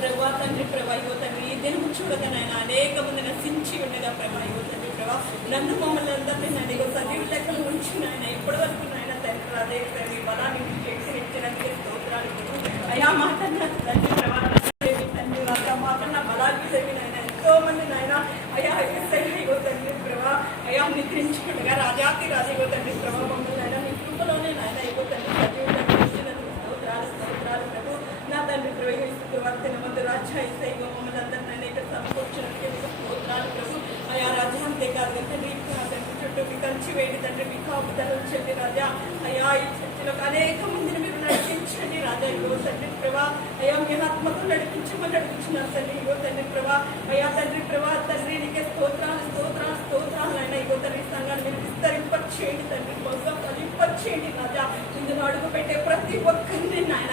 ప్రభా తండ్రి ప్రభా యువతండ్రి ఈ దినము చూడగనైనా అనేక మంది నశించి ఉండేదా ప్రభా యువతండ్రి ప్రభా నన్ను మమ్మల్ని అందరినీ నేను సజీవ లెక్కలు ఉంచిన ఆయన ఇప్పటి వరకు నాయన తండ్రి అదే తండ్రి బలాన్ని ఇచ్చినందుకే స్తోత్రాలు అయా మాట తండ్రి ప్రభా తండ్రి మాట నా బలాన్ని తెలివిన ఆయన ఎంతో మంది నాయన అయా యువతండ్రి ప్రభా అయా నిద్రించుకుండగా రాజాతి రాజా యువతండ్రి ప్రభా మమ్మల్ని ఆయన మీ కృపలోనే నాయన యువతండ్రి సజీవ లెక్కలు ఇచ్చినందుకు స్తోత్రాలు స్తోత్రాలు ప్రభు నా తండ్రి ప్రవేశిస్తూ వర్తన మందు రాజ్య ఇసైగా మమ్మల్ని అందరినీ అనేక సమకూర్చడానికి స్తోత్రాలు ప్రభు అయా రాజా అంతేకాదు తండ్రి తండ్రి చుట్టూ మీ కంచి వేడి తండ్రి మీ కాపుదలు చెంది రాజా అయా ఈ చర్చలో అనేక మందిని మీరు నడిపించండి రాజా ఇగో తండ్రి ప్రభా అయా మీ ఆత్మతో నడిపించినారు తండ్రి ఇగో తండ్రి ప్రభా అయా తండ్రి ప్రభా తండ్రి నీకే స్తోత్రాలు స్తోత్రాలు స్తోత్రాలు అయినా ఇగో తండ్రి సంఘాన్ని మీరు విస్తరింపచేయండి తండ్రి బహుగా ఫలింపచేయండి రాజా ఇందులో అడుగు పెట్టే ప్రతి ఒక్కరిని నాయన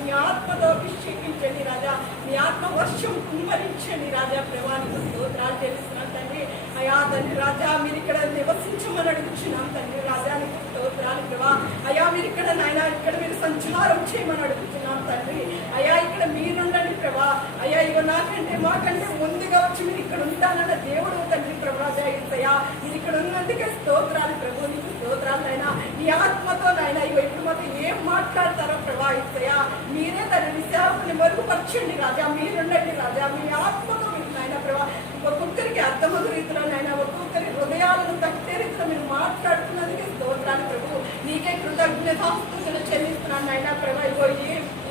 మీ ఆత్మతో అభిషేకించండి రాజా మీ ఆత్మ వర్షం కుమ్మరించండి రాజా ప్రభానికి స్తోత్రాలు చేస్తున్నాను తండ్రి అయా తండ్రి రాజా మీరు ఇక్కడ నివసించమని అడుగుతున్నాం తండ్రి రాజానికి స్తోత్రాలు ప్రభా అయా మీరు ఇక్కడ నాయన ఇక్కడ మీరు సంచారం చేయమని అడుగుతున్నాం తండ్రి అయా ఇక్కడ మీరుండండి ప్రభా అయా ఇగో నాకంటే మాకంటే ముందుగా వచ్చి మీరు ఇక్కడ ఉంటానన్న దేవుడు తండ్రి ప్రభా అయ్యా మీరు ఇక్కడ ఉన్నందుకే స్తోత్రాలు ప్రభు నీకు స్తోత్రాలు అయినా ఈ ఆత్మతో నాయన ఇగో ఇప్పుడు మాకు ఏం మాట్లాడతారో ప్రభా అయ్యా మీరే దాని విశాఖని మరుగుపరచండి రాజా మీరుండండి రాజా మీ ఆత్మతో మీరు నాయన ప్రభా ఒక్కొక్కరికి అర్థమగు రీతిలో నాయన ఒక్కొక్కరి హృదయాలను తట్టే రీతిలో మీరు మాట్లాడుతున్నందుకే స్తోత్రాలు ప్రభు నీకే కృతజ్ఞతాస్తుతులు చెల్లిస్తున్నాను నాయన ప్రభా ఇగో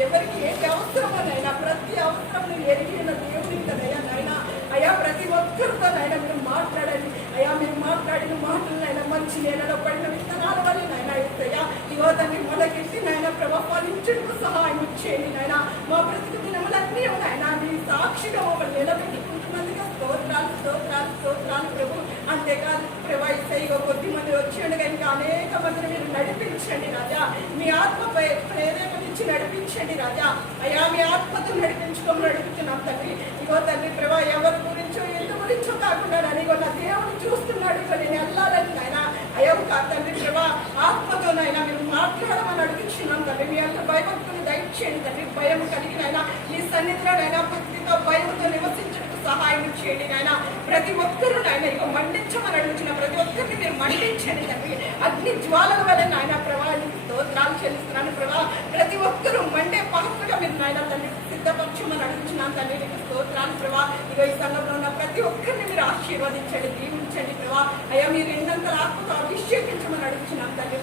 ఎవరికి ఏది అవసరమో నైనా ప్రతి అవసరం నువ్వు ఎరిగిన దేవుని కదయ్యా నాయన అయా ప్రతి ఒక్కరితో నాయన మీరు మాట్లాడండి అయా మీరు మాట్లాడిన మాటలు నాయన మంచి నేలలో పడిన విత్తనాల వల్ల నాయన అయ్యా ఇగో దాన్ని మొదకెత్తి నాయన ప్రభా ఫలించడానికి సహాయం చేయండి నాయన మా బ్రతుకు దినములన్నీ నాయన మీ సాక్షిగా మమ్మల్ని నిలబెట్టుకుంటున్నందుగా స్తోత్రాలు స్తోత్రాలు స్తోత్రాలు ప్రభు అంతేకాదు ప్రభా ఇగో కొద్ది మంది వచ్చి ఉండగా ఇంకా అనేక మందిని మీరు నడిపించండి రాజా మీ ఆత్మపై ప్రేరేపణించి నడిపించండి రాజా అయా మీ ఆత్మతో నడిపించుకోమని అడుగుతున్నాం తండ్రి ఇగో తండ్రి ప్రభా ఎవరి గురించో ఎందు గురించో కాకుండా ఇగో నా దేవుడు చూస్తున్నాడు ఇగో నేను వెళ్ళాలని నాయన అయ్యో తండ్రి ప్రభా ఆత్మతో నాయన మీరు మాట్లాడమని అడుగుతున్నాం తండ్రి మీ అంత భయభక్తులు దయచేయండి తండ్రి భయం కలిగినైనా మీ సన్నిధిలో నైనా భక్తితో భయంతో నివసించడానికి సహాయం చేయండి నాయన ప్రతి ఒక్కరు నాయన ఇగో మండించమని అడుగుతున్న ప్రతి ఒక్కరిని మీరు మండించండి తండ్రి అగ్ని జ్వాలల వల్ల నాయన ప్రభా స్తోత్రాలు చెల్లిస్తున్నాను ప్రభా ప్రతి ఒక్కరూ మండే పాత్రగా మీరు నాయన తండ్రి సిద్ధపరచమని అడుగుతున్నాను తండ్రి నీకు స్తోత్రాలు ప్రభా ఇగో ఈ సంఘంలో ఉన్న ప్రతి ఒక్కరిని మీరు ఆశీర్వదించండి దీవించండి ప్రభా అయ్యా మీరు ఎన్నంతల ఆత్మతో అభిషేకించమని అడుగుతున్నాను తండ్రి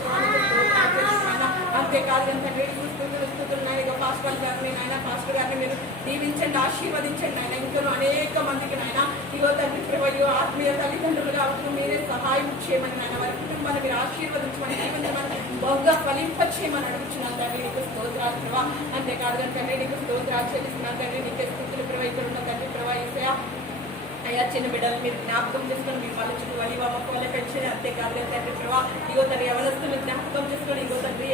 అంతేకాదు తండ్రి స్థుతులు నాయన పాస్టర్ గారిని నాయన పాస్టర్ గారిని మీరు దీవించండి ఆశీర్వదించండి నాయన ఇంకనూ అనేక మందికి నాయన ఇగో తండ్రి ప్రభా ఇగో ఆత్మీయ తల్లిదండ్రులు కావచ్చు మీరే సహాయం చేయమని నాయన వారి కుటుంబాన్ని మీరు ఆశీర్వదించమని దీవించమని బహుగా ఫలింపచేయమని అడుగుతున్నాను తండ్రి నీకు స్తోత్రాలు ప్రభా అంతేకాదు తండ్రి నీకు స్తోత్రాలు చెల్లిస్తున్నాను తండ్రి నీకే స్థుతులు ప్రభా ఇక్కడ ఉన్న తండ్రి ప్రభా ఈసయా అయ్యా చిన్న బిడ్డలు మీరు జ్ఞాపకం చేసుకొని మీ వాళ్ళ చుట్టూ వలి వాళ్ళ పెంచండి అంతేకాదు తండ్రి ప్రభా ఇగో తండ్రి యవనస్తులు జ్ఞాపకం చేసుకొని ఇగో తండ్రి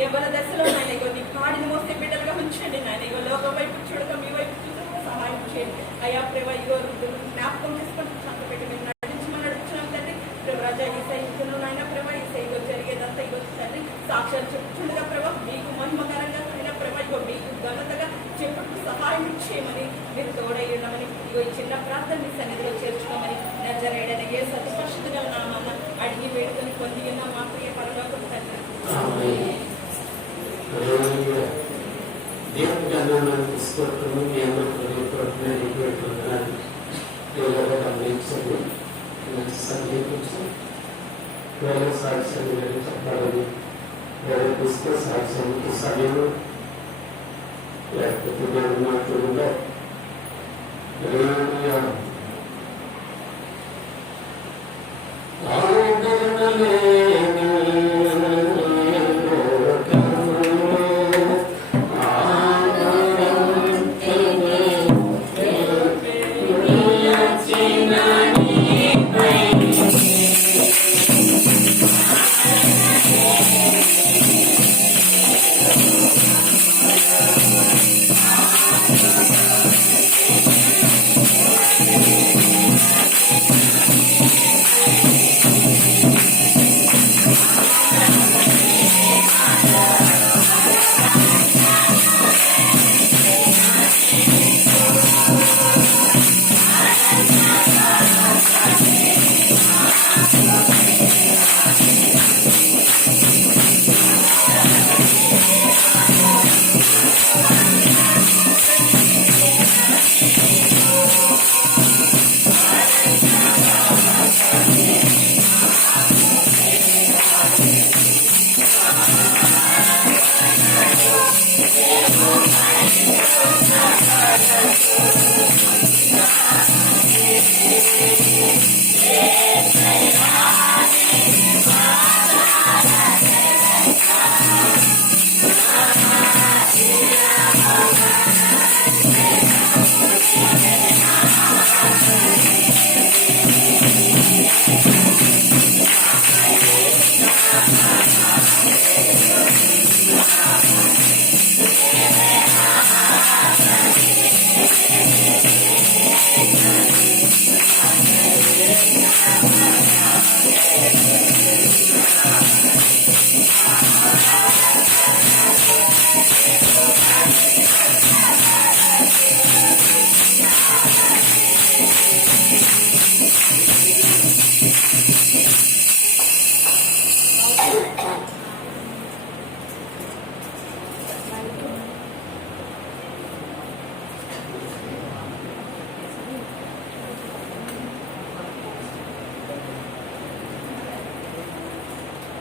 యవన దశలో నాయన ఇగో నీ కాడిని మోస్తే బిడ్డలుగా ఉంచండి నాయన ఇగో లోక వైపు చూడక మీ వైపు చూడక సహాయం చేయండి అయ్యా ప్రభా ఇగో జ్ఞాపకం చేసుకొని పెట్టి మీరు నడిపించమని అడుగుతున్నాం తండ్రి ప్రభా ఈసైలో నాయన ప్రభా ఈసైలో జరిగేదంతా ఇగో తండ్రి సాక్ష్యాలు చెప్పుచుండగా ప్రభా మీకు మహిమకరంగా అయినా ప్రభా ఇగో మీకు ఘనతగా చెప్పుకు సహాయం చేయమని మీరు తోడయ్యమని ఇగో ఈ చిన్న ప్రార్థన మీ సన్నిధిలో చేర్చుకోమని నజరేయుడైన యేసు పరిశుద్ధ గల నామమున అడిగి వేడుకొని పొంది ఉన్న మా ప్రియ పరలోకపు తండ్రి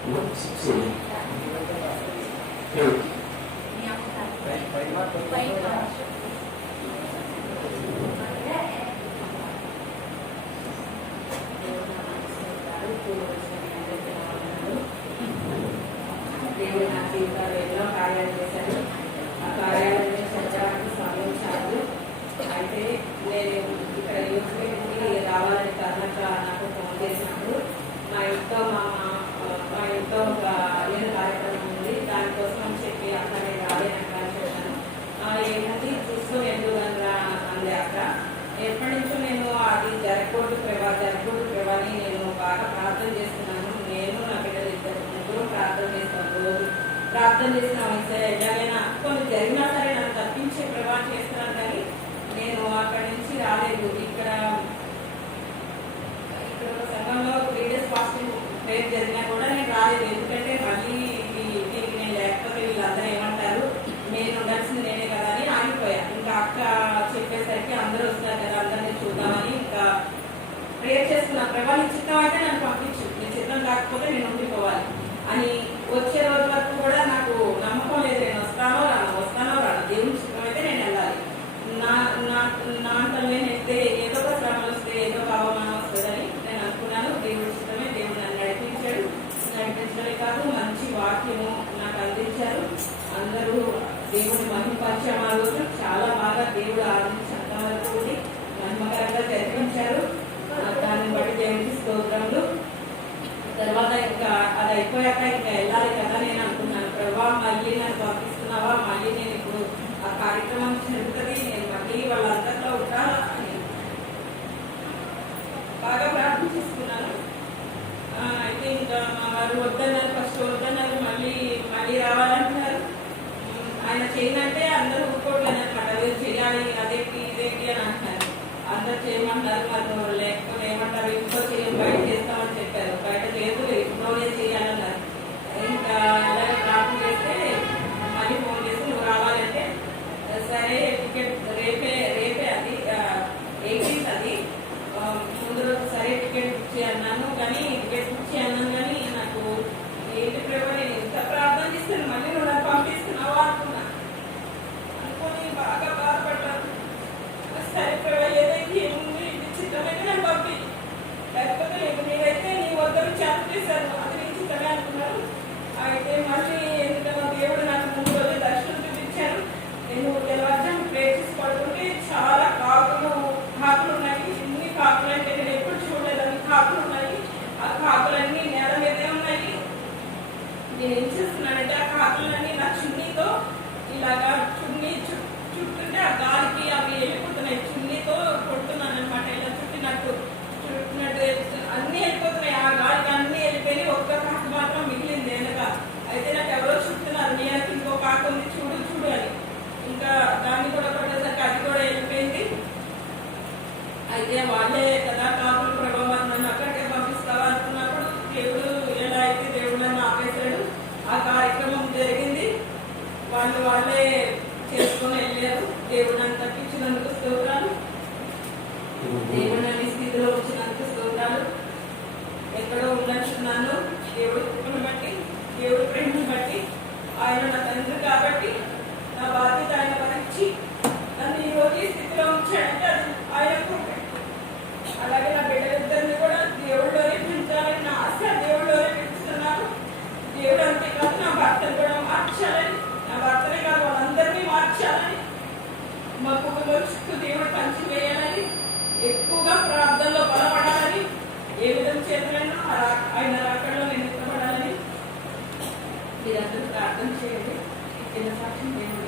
దేవుడు నా జీవితాలు ఎన్నో కార్యాలు చేశారు. ఆ కార్యాలను చెప్పడానికి సమయం చాలు. అయితే నేను ఇక్కడ యూస్కి రావాలని కర్ణాక నాకు ఫోన్ చేసినప్పుడు మా ఇంట్లో ఒక అయ్యన కార్యక్రమం ఉంది, దానికోసం అని చెప్పి అక్క నేను రాలేనక్క అని చెప్పాను. ఏంటంటే చూసుకొని ఎందుకు అంది అక్క. ఎప్పటి నుంచో నేను అది జరగకూడదు ప్రభాని నేను బాగా ప్రార్థన చేస్తున్నాను. నేను నా బిడ్డలు ఇద్దరు ముగ్గురు ప్రార్థన చేస్తాను. రోజు ప్రార్థన చేసిన సరే ఎలాగైనా కొన్ని జరిగినా సరే నన్ను తప్పించే ప్రభావం చేస్తున్నాను. కానీ నేను అక్కడి నుంచి రాలేదు. ఇక్కడ ఒక సంఘంలో 3 days ఫాస్టింగ్ ప్రేయర్ జరిగినా కూడా నేను రాలేదు. ఎందుకంటే మళ్ళీ దీనికి నేను లేకపోతే వీళ్ళందరూ ఏమంటారు, నేను ఉండాల్సింది నేనే కదా అని ఆగిపోయా. ఇంకా అక్క చెప్పేసరికి అందరూ వస్తారు కదా, అందరినీ చూద్దామని ఇంకా ప్రేయర్ చేసుకున్నా. ప్రభా నీ చిత్తం అయితే నన్ను పంపించు, నీ చిత్తం కాకపోతే నేను ఉండిపోవాలి అని. వచ్చే రోజు వరకు కూడా నాకు నమ్మకం లేదు, నేను వస్తానో రాను. దేవుని చిత్తం అయితే నేను వెళ్ళాలి. నా అంతా నేనైతే ఏదో ఒక శ్రమలు వస్తే ఏదో ఒక అవమానం వస్తుందని నేను అనుకున్నాను. దేవుడి చిత్తమే, దేవుడు నన్ను నడిపించడమే కాదు మంచి వాక్యము నాకు అందించారు. అందరూ దేవుని మహిమపరిచాము. ఆ రోజు చాలా బాగా దేవుడు ఆనందించేంత వరకు ఉండి మహిమకరంగా జరిపించారు. దాన్ని బట్టి దేవుడికి స్తోత్రములు. తర్వాత ఇంకా అది అయిపోయాక ఇంకా వెళ్ళాలి కదా నేను అనుకున్నాను. ప్రభా మళ్ళీ నన్ను పంపిస్తున్నావా, మళ్ళీ నేను ఇప్పుడు ఆ కార్యక్రమం జరుగుతుంది, నేను మళ్ళీ వాళ్ళందరిలో ఉంటాను అని బాగా ప్రార్థన చేసుకున్నాను. అయితే ఇంకా మా వారు వద్దన్నారు, ఫస్ట్ వద్దన్నారు, మళ్ళీ రావాలంటున్నారు. ఆయన చేయనంటే అందరూ ఊరుకోవట్లేదు అనమాట. మీరు చేయాలి, అదేంటి ఇదేంటి అని అంటున్నారు. అందరు చేయమంటారు, మరి లేకపోతే ఏమంటారు, ఇంట్లో చేయాలి, బయట చేస్తామని చెప్పారు. బయట లేదు, ఇంట్లోనే చేయాలన్నారు. ఇంకా అలాగే ప్రార్థన చేస్తే మళ్ళీ ఫోన్ చేసి నువ్వు రావాలంటే సరే టికెట్ రేపే అది 18th అది ముందు రోజు సరే టికెట్ బుక్ చేయన్నాను. కానీ టికెట్ బుక్ చేయన్నాను కానీ నాకు ఏంటి ప్రభు నేను ఇంత ప్రార్థన చేస్తాను, మళ్ళీ నువ్వు నాకు పంపిస్తున్నావా అనుకుని బాగా బాధపడ్డాను. సరే ప్రభు ఏదైతే ఏముంది ఇది చిత్తమైతే నన్ను పంపి, లేకపోతే నేనైతే నీ వద్ద చేత చేశాను, అది నీ చిత్తమే అనుకున్నాను. అయితే మళ్ళీ ఎందుకన్నా దేవుడు నాకు ముందు రోజు దర్శనం చూపించారు. నేను తెల్లవారుజాము ప్రేయర్ చేసి పడుతుంటే చాలా కాకులు ఉన్నాయి. ఎన్ని కాకులు అంటే నేను ఎప్పుడు చూడలేదు, అన్ని కాకులు ఉన్నాయి. ఆ కాకులన్నీ నేల మీదే ఉన్నాయి. నేను ఏం చేస్తున్నానంటే ఆ కాకులన్నీ నా చున్నీతో ఇలాగా చున్నీ చుట్టుంటే ఆ గాలికి అవి వెళ్ళిపోతున్నాయి. చున్నీతో కొడుతున్నాను అనమాట. ఇలా చుట్టినట్టు అన్ని వెళ్ళిపోతున్నాయి. ఆ గాలికి అన్ని వెళ్ళిపోయి ఒక్క కాకు మాత్రం మిగిలింది వెనక. అయితే నాకు ఎవరో చుట్టున్నారు, నేను ఇంకో కాకు ఉంది చూడు అని. ఇంకా దాన్ని కూడా కొట్టేసరికి అది కూడా వెళ్ళిపోయింది. అయితే వాళ్ళే కదా కాకుల ప్రభావం నన్ను అక్కడికే పంపిస్తావా అనుకున్నప్పుడు దేవుడు ఎలా అయితే దేవుడు నన్ను ఆపేశాడు. ఆ కార్యక్రమం జరిగింది, వాళ్ళే చేసుకొని వెళ్ళారు. దేవుడు నన్ను తప్పించినందుకు స్తోత్రాలు, దేవుడు నన్ను స్థితిలో వచ్చినందుకు స్తోత్రాలు. ఎక్కడో ఉన్నట్టున్నాను, దేవుడి కృపను బట్టి, దేవుడి ప్రేమను బట్టి. ఆయన నా తండ్రి కాబట్టి నా బాధ్యత ఆయన వహించి నన్ను ఈ రోజు ఈ స్థితిలో ఉంచాడంటే అది ఆయన కృప. అలాగే నా బిడ్డలిద్దరిని కూడా దేవుడిలోనే పెంచాలని నా ఆశ, దేవుడిలోనే పెంచుతున్నాను. దేవుడు అంతేకాదు నా భర్తను కూడా మార్చాలని, నా భర్తనే కాదు వాళ్ళందరినీ మార్చాలని, మా కుటుంబం చుట్టూ దేవుడు పంచి వేయాలని, ఎక్కువగా ప్రార్థనలో బలపడాలని, ఏ విధంగా చేతులైనా ఆయన రాకడలో నేను ఎత్తపడాలని మీరందరూ ప్రార్థన చేయండి. చిన్న సాక్ష్యం దేవుడు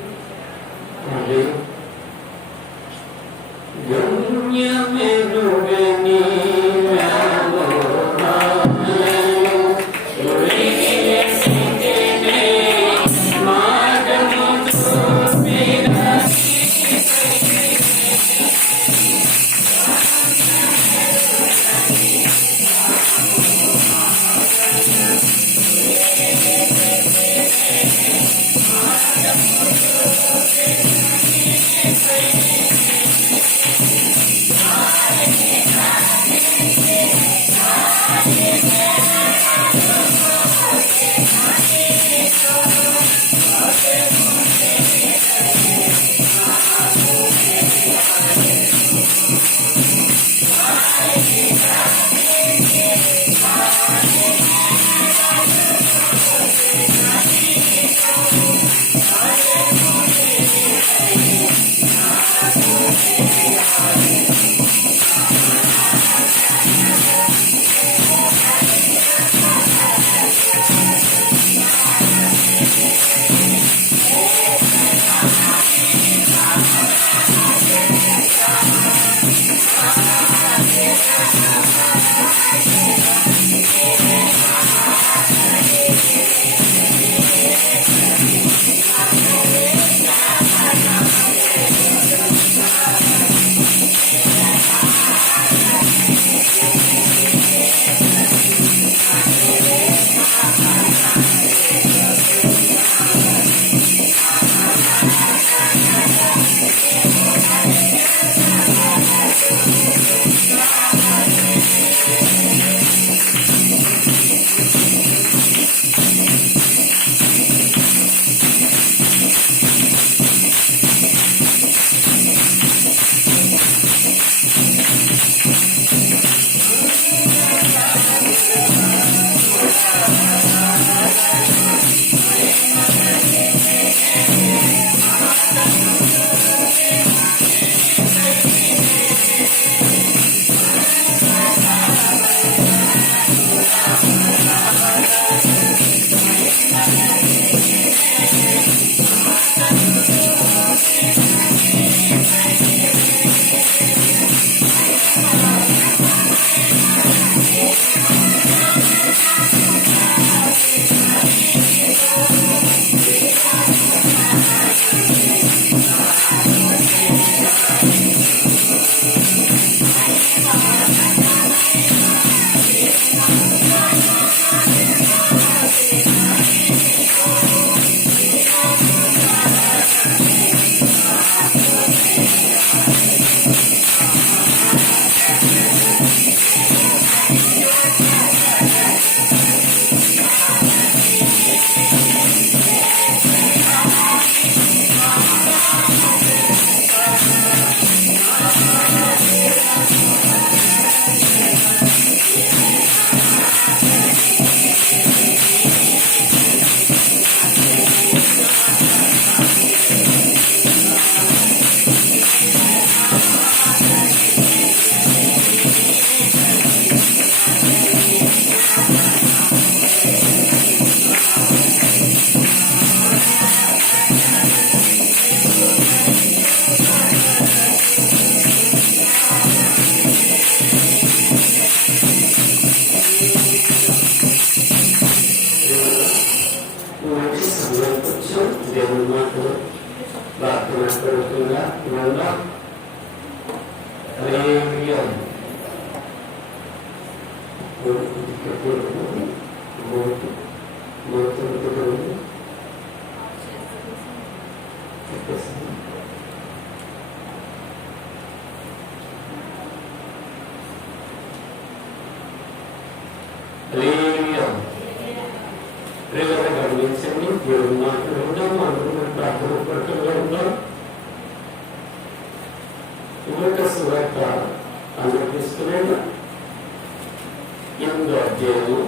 నిమిషం దేవుని మాటలు ప్రార్థన పూర్వకంగా విందాం. హల్లెలూయా. ప్రేమగా గమనించండి. దేవుని మాటలు విందాము. అందరూ ప్రార్థన పూర్వకంగా ఉందాం. లూకాసు వార్త అందరూ తీసుకునేలా 8వ అధ్యాయము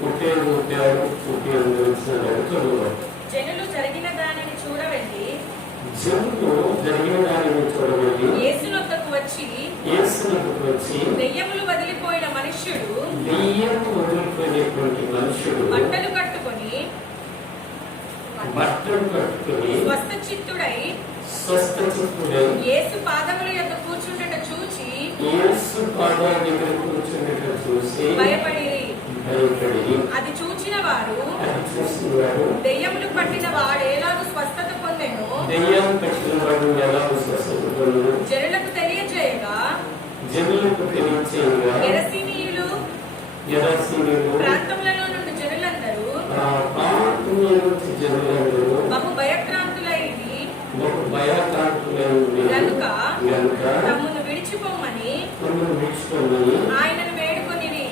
37 చదువు. జనులు జరిగిన దానిని చూడవెళ్ళి యేసునొద్దకు వచ్చి దెయ్యములు వదిలిపోయిన వదిలిపోయినటువంటి మనుషుడు బట్టలు కట్టుకొని స్వస్థ చిత్తుడై యేసు పాదముల యొద్ద కూర్చుండట చూచి భయపడిరి. అది చూచిన వారు దెయ్యములు పట్టిన వాడు ఎలాగూ స్వస్థత పొందెను జనులకు తెలియజేయగా గెరసీనీయులు ప్రాంతములలో నుండి జనులందరూ బహు భయక్రాంతులైరి కనుక తమ్మును విడిచిపోమని ఆయనను వేడుకొనిరి.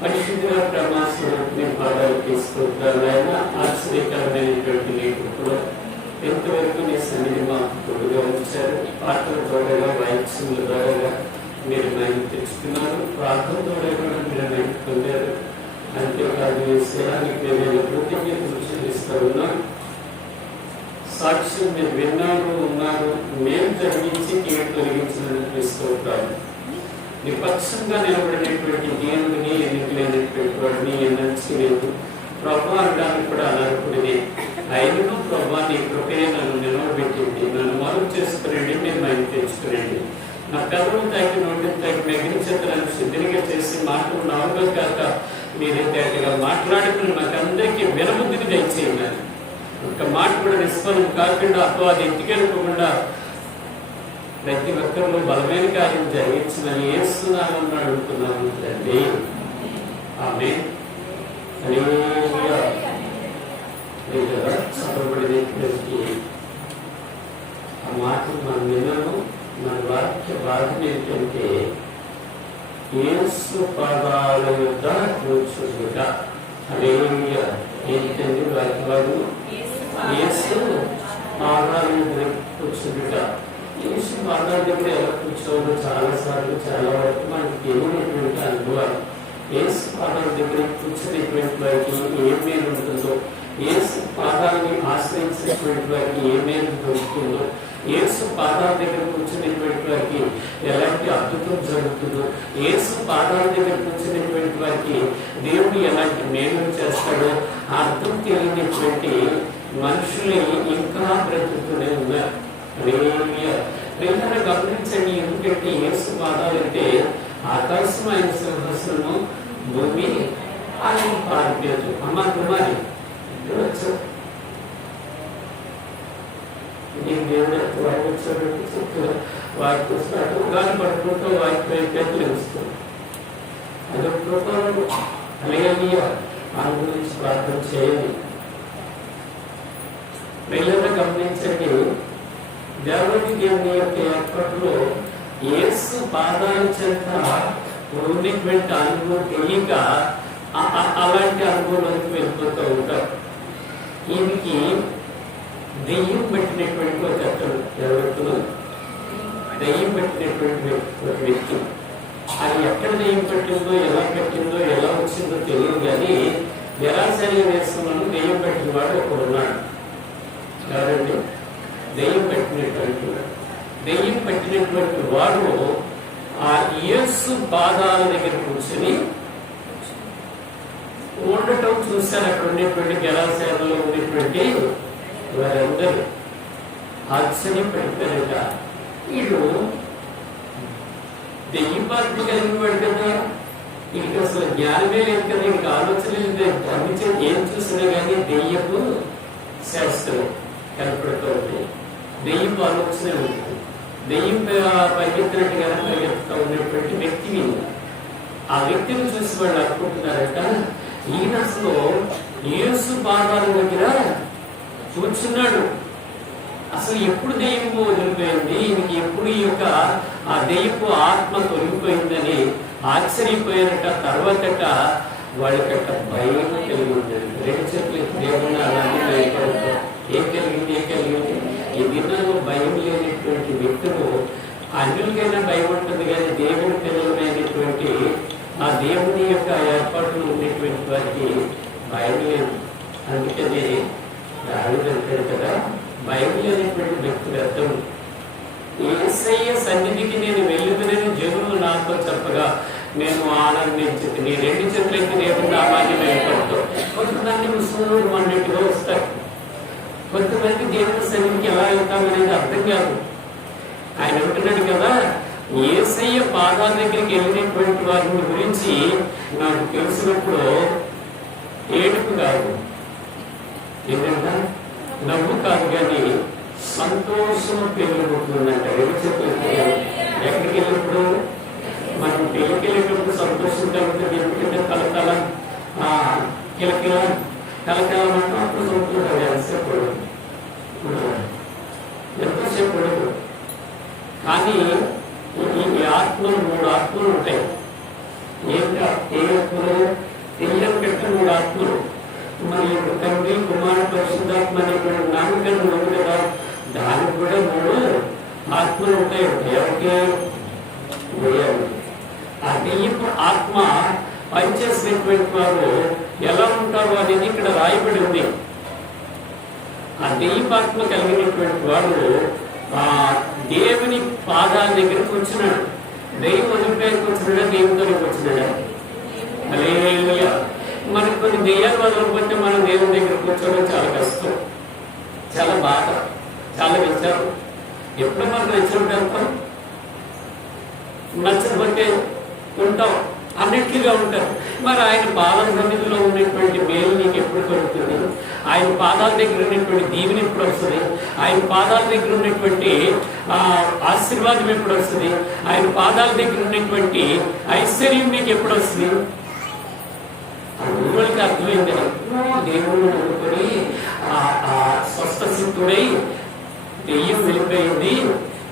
పరిశుద్ధ ప్రమాణాన్ని పాదాలు తీసుకుంటారు. ఆయన ఆశ్చర్యకరమైనటువంటి లేఖకులు ఎంతవరకు నీ సన్నిధి మాకు తోడుగా ఉంచారు. పాటల ద్వారా వాయిద్యముల ద్వారా మీరు మైండ్ తెచ్చుకున్నారు. ప్రార్థన ద్వారా కూడా మీరు మైండ్ పొందారు. అంతేకాదు ఈ శిలానికి నేను కృతజ్ఞతలు చెల్లిస్తూ ఉన్నాను. సాక్ష్యం మీరు విన్నారు, ఉన్నారు. మేము జరిగించి కీడు తొలగించినట్టు తీసుకుంటాను. నిపక్షంగా నిలబడినటువంటి దేవుడిని, ఎన్నికలైనటువంటి వాడిని ఎన్నొచ్చి లేదు ప్రభు అనడానికి కూడా అనర్హుడిని. అయినను ప్రభా నీ కృపే నన్ను నిలవబెట్టింది. నన్ను మరుగు చేసుకునండి, మీరు మైండ్ తెచ్చుకునండి. నా కథలు తాకి నోటిని తాకి మెగిరించేతలను సిద్ధిగా చేసి మాటలు నాలుగో కాక మీరే తేటగా మాట్లాడుకుని మాకందరికీ వినబుద్ధిని దయచేయండి. ఒక మాట కూడా నిష్ఫలం కాకుండా అపవాది ఇంటికెళ్ళకుండా ప్రతి ఒక్కరిలో బలమైన కార్యం జరిగించమని యేసునామమున అడుగుతున్నాము తండ్రి. ఆమేన్. హల్లెలూయా. చదవబడినటువంటి ఆ మాటలు మనం విన్నాము. మన వాక్య భాగం ఏంటంటే యేసు పాదాల యొద్ద కూర్చుండుట. హల్లెలూయా. ఏంటంటే వాక్య భాగం యేసు పాదాల దగ్గర కూర్చుండుట. యేసు పాదాల దగ్గర ఎలా కూర్చోవాలో చాలాసార్లు చాలా వరకు మనకి తెలియనటువంటి అనుభవాలు. యేసు పాదాల దగ్గర కూర్చునేటువంటి వారికి ఏ మేలు ఉంటుందో, యేసు పాదాలని ఆశ్రయించినటువంటి వారికి ఏ మేలు దొరుకుతుందో, యేసు పాదాల దగ్గర కూర్చునేటువంటి వారికి ఎలాంటి అద్భుతం జరుగుతుందో, యేసు పాదాల దగ్గర కూర్చునేటువంటి వారికి దేవుడు ఎలాంటి మేలు చేస్తాడో అర్థం తెలియనటువంటి మనుషులు ఇంకా బ్రతుకుతూనే ఉన్నారు. ప్రేమను గమనించండి. ఎందుకంటే యేసు పాదాలంటే ఆకాశం ఆయన సింహాసనము, భూమి ఆయన పారిపోయారు. అమ్మ కుమారి వచ్చావు నేను దేవుడు వారికి వచ్చాడంటే చెప్తున్నా. వారికి వస్తున్నట్టు గాలి పడుకుంటూ వారికి పెద్దలు వస్తుంది. అదొక కృపను హల్లెలూయా. ఆయన గురించి ప్రార్థన చేయాలి. పిల్లలను గమనించండి. దేవుని యొక్క ఏర్పాటులో యేసు పాదాల చెంత ఉన్నటువంటి అనుభవం తెలియక అలాంటి అనుభవానికి వెళ్ళిపోతూ ఉంటారు. ఈయనకి దెయ్యం పెట్టినటువంటి ఒక అతను ఎవరు దెయ్యం పెట్టినటువంటి ఒక వ్యక్తి. అది ఎక్కడ దెయ్యం పెట్టిందో, ఎలా పెట్టిందో, ఎలా వచ్చిందో తెలియదు. కానీ నిరాశర్య వేస్తున్నాను దెయ్యం పెట్టిన వాడు ఒకడు ఉన్నాడు. ఎవరండి? దెయ్యం పెట్టినటువంటి వాడు ఆ యేసు పాదాల దగ్గర కూర్చొని ఉండటం చూశారు. అక్కడ ఉండేటువంటి గెరాసేనలో ఉండేటువంటి వారందరూ ఆశ్చర్యపడిపోయారట. వీడు దెయ్యపాత్మ కలిగిన వాడు కదా, ఇంక అసలు జ్ఞానమే లేదు కదా, ఇంక ఆలోచన లేదు. అన్ని ఏం చూసినా కానీ దెయ్యపు శాస్త్రం కనపడుతుంది, దెయ్యపు ఆలోచన ఉంటుంది. దెయ్యం పరిగెత్తినట్టుగా పరిగెత్తుతూ ఉన్నటువంటి వ్యక్తిని, ఆ వ్యక్తిని చూసి వాళ్ళు అనుకుంటున్నారట, ఈయన అసలు యేసు పాదాల దగ్గర కూర్చున్నాడు, అసలు ఎప్పుడు దెయ్యం వదిలిపోయింది, ఈయనకి ఎప్పుడు ఈ యొక్క ఆ దెయ్యపు ఆత్మ తొలగిపోయిందని ఆశ్చర్యపోయారట. తర్వాతట వాళ్ళకట భయం కలిగి ఉందండి. రెండు చెట్లు దేవుని అలాగే భయపడతారు. ఏం కలిగింది ఈ దినాల్లో భయం లేనటువంటి వ్యక్తులు అన్యులకైనా భయం ఉంటుంది, కానీ దేవుని పిల్లలైనటువంటి ఆ దేవుని యొక్క ఏర్పాట్లు ఉన్నటువంటి వారికి భయం లేదు. అందుకని దావీదు అంటాడు కదా, భయం లేనటువంటి వ్యక్తులు అర్థం, యేసయ్య సన్నిధికి నేను వెళ్ళుకునేది జనులు నాతో చెప్పగా నేను ఆనందించింది. నీ రెండు చేతులైతే దేవుని నామాన్ని భయపడతావు. కొంతమంది ముస్లింలు అన్నట్టుగా వస్తారు, కొంతమంది దేవుని సన్నిధికి ఎలా వెళ్తామనేది అర్థం కాదు. ఆయన అంటున్నాడు కదా, యేసయ్య పాదాల దగ్గరికి వెళ్ళినటువంటి వారిని గురించి నాకు తెలిసినప్పుడు ఏడుపు కాదు, ఏంటంటే నవ్వు కాదు, కానీ సంతోషం పెరుగుతుందంట. ఎక్కడికి వెళ్ళినప్పుడు మనం పెళ్ళికి వెళ్ళేటప్పుడు సంతోషం కలుగుతుంది. ఎందుకంటే కలకల కిలకిల కలకలం అంటే అప్పుడు సంతోషం ఎంతసేపు ఎంతోసేపు పడదు. కానీ ఈ ఆత్మలు మూడు ఆత్మలు ఉంటాయి. ఏంటి ఏ ఆత్మలు? తెలియని పెట్ట మూడు ఆత్మలు. మరి తండ్రి కుమార పరిశుద్ధాత్మ అనేటువంటి నామకరణం ఉంది కదా, దానికి కూడా మూడు ఆత్మలు ఉంటాయి. ఎవరికి? ఆ దెయ్యపు ఆత్మ పనిచేసినటువంటి వారు ఎలా ఉంటారు అనేది ఇక్కడ రాయబడి ఉంది. ఆ దెయ్యపాత్మ కలిగినటువంటి వాడు ఆ దేవుని పాదాల దగ్గరకు వచ్చినాడు. దెయ్యం వదిలిపోయానికి వచ్చినాడా, దేవుడికి వచ్చినాడా? హల్లెలూయా. మనకు కొన్ని దెయ్యాలు వదలకపోతే మనం దేవుని దగ్గర కూర్చోవడం చాలా కష్టం, చాలా బాధ, చాలా విచారం. ఎప్పుడు మనకు నచ్చినట్టు వెళ్తాం, నచ్చకపోతే ఉంటాం, అన్నిట్లుగా ఉంటారు. మరి ఆయన పాదాల సన్నిధిలో ఉన్నటువంటి మేలు నీకు ఎప్పుడు కలుగుతుంది? ఆయన పాదాల దగ్గర ఉన్నటువంటి దీవెన ఎప్పుడు వస్తుంది? ఆయన పాదాల దగ్గర ఉన్నటువంటి ఆశీర్వాదం ఎప్పుడు వస్తుంది? ఆయన పాదాల దగ్గర ఉన్నటువంటి ఐశ్వర్యం నీకు ఎప్పుడు వస్తుంది? ఊళ్ళకి అర్థమైంది. దేవుడు అనుకుని స్వస్థ సిద్ధుడై దెయ్యం వెళ్ళిపోయింది,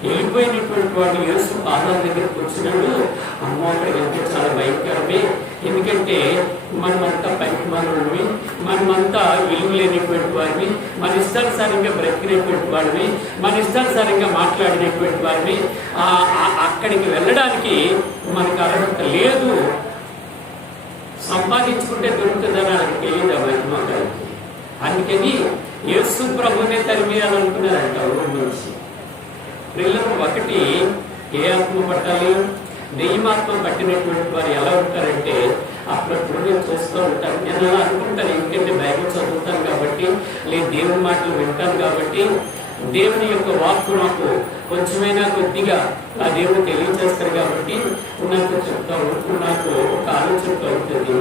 వెళ్ళిపోయినటువంటి వాడు యేసు పాదాల దగ్గరకు వచ్చినాడు. అమ్మ అక్కడికి వెళ్తే చాలా భయంకరమే, ఎందుకంటే మనమంతా పనికిమాలినవి, మనమంతా విలువ లేనటువంటి వారిని, మన ఇష్టానుసారంగా బ్రతికినటువంటి వారిని, మన ఇష్టానుసారంగా మాట్లాడినటువంటి వారిని, అక్కడికి వెళ్ళడానికి మనకు అర్హత లేదు, సంపాదించుకుంటే దొరుకుతుందని ఆయనకి తెలియదు ఆ మహిమగారికి. అందుకని యేసు ప్రభునే తరిమేయాలనుకున్నారంట ఊరు నుంచి. పిల్లలు ఒకటి ఏ ఆత్మ పట్టాలి? దెయ్యమాత్మ పట్టినటువంటి వారు ఎలా ఉంటారంటే అప్పుడప్పుడు నేను చూస్తూ ఉంటాను. నేను అలా అనుకుంటాను, ఎందుకంటే బైబిల్ చదువుతాను కాబట్టి, లేదు దేవుని మాటలు వింటాను కాబట్టి, దేవుని యొక్క వాక్కు నాకు కొంచెమైనా కొద్దిగా ఆ దేవుడు తెలియజేస్తారు కాబట్టి నాకు చెప్తా నాకు ఒక ఆలోచన కలుగుతుంది.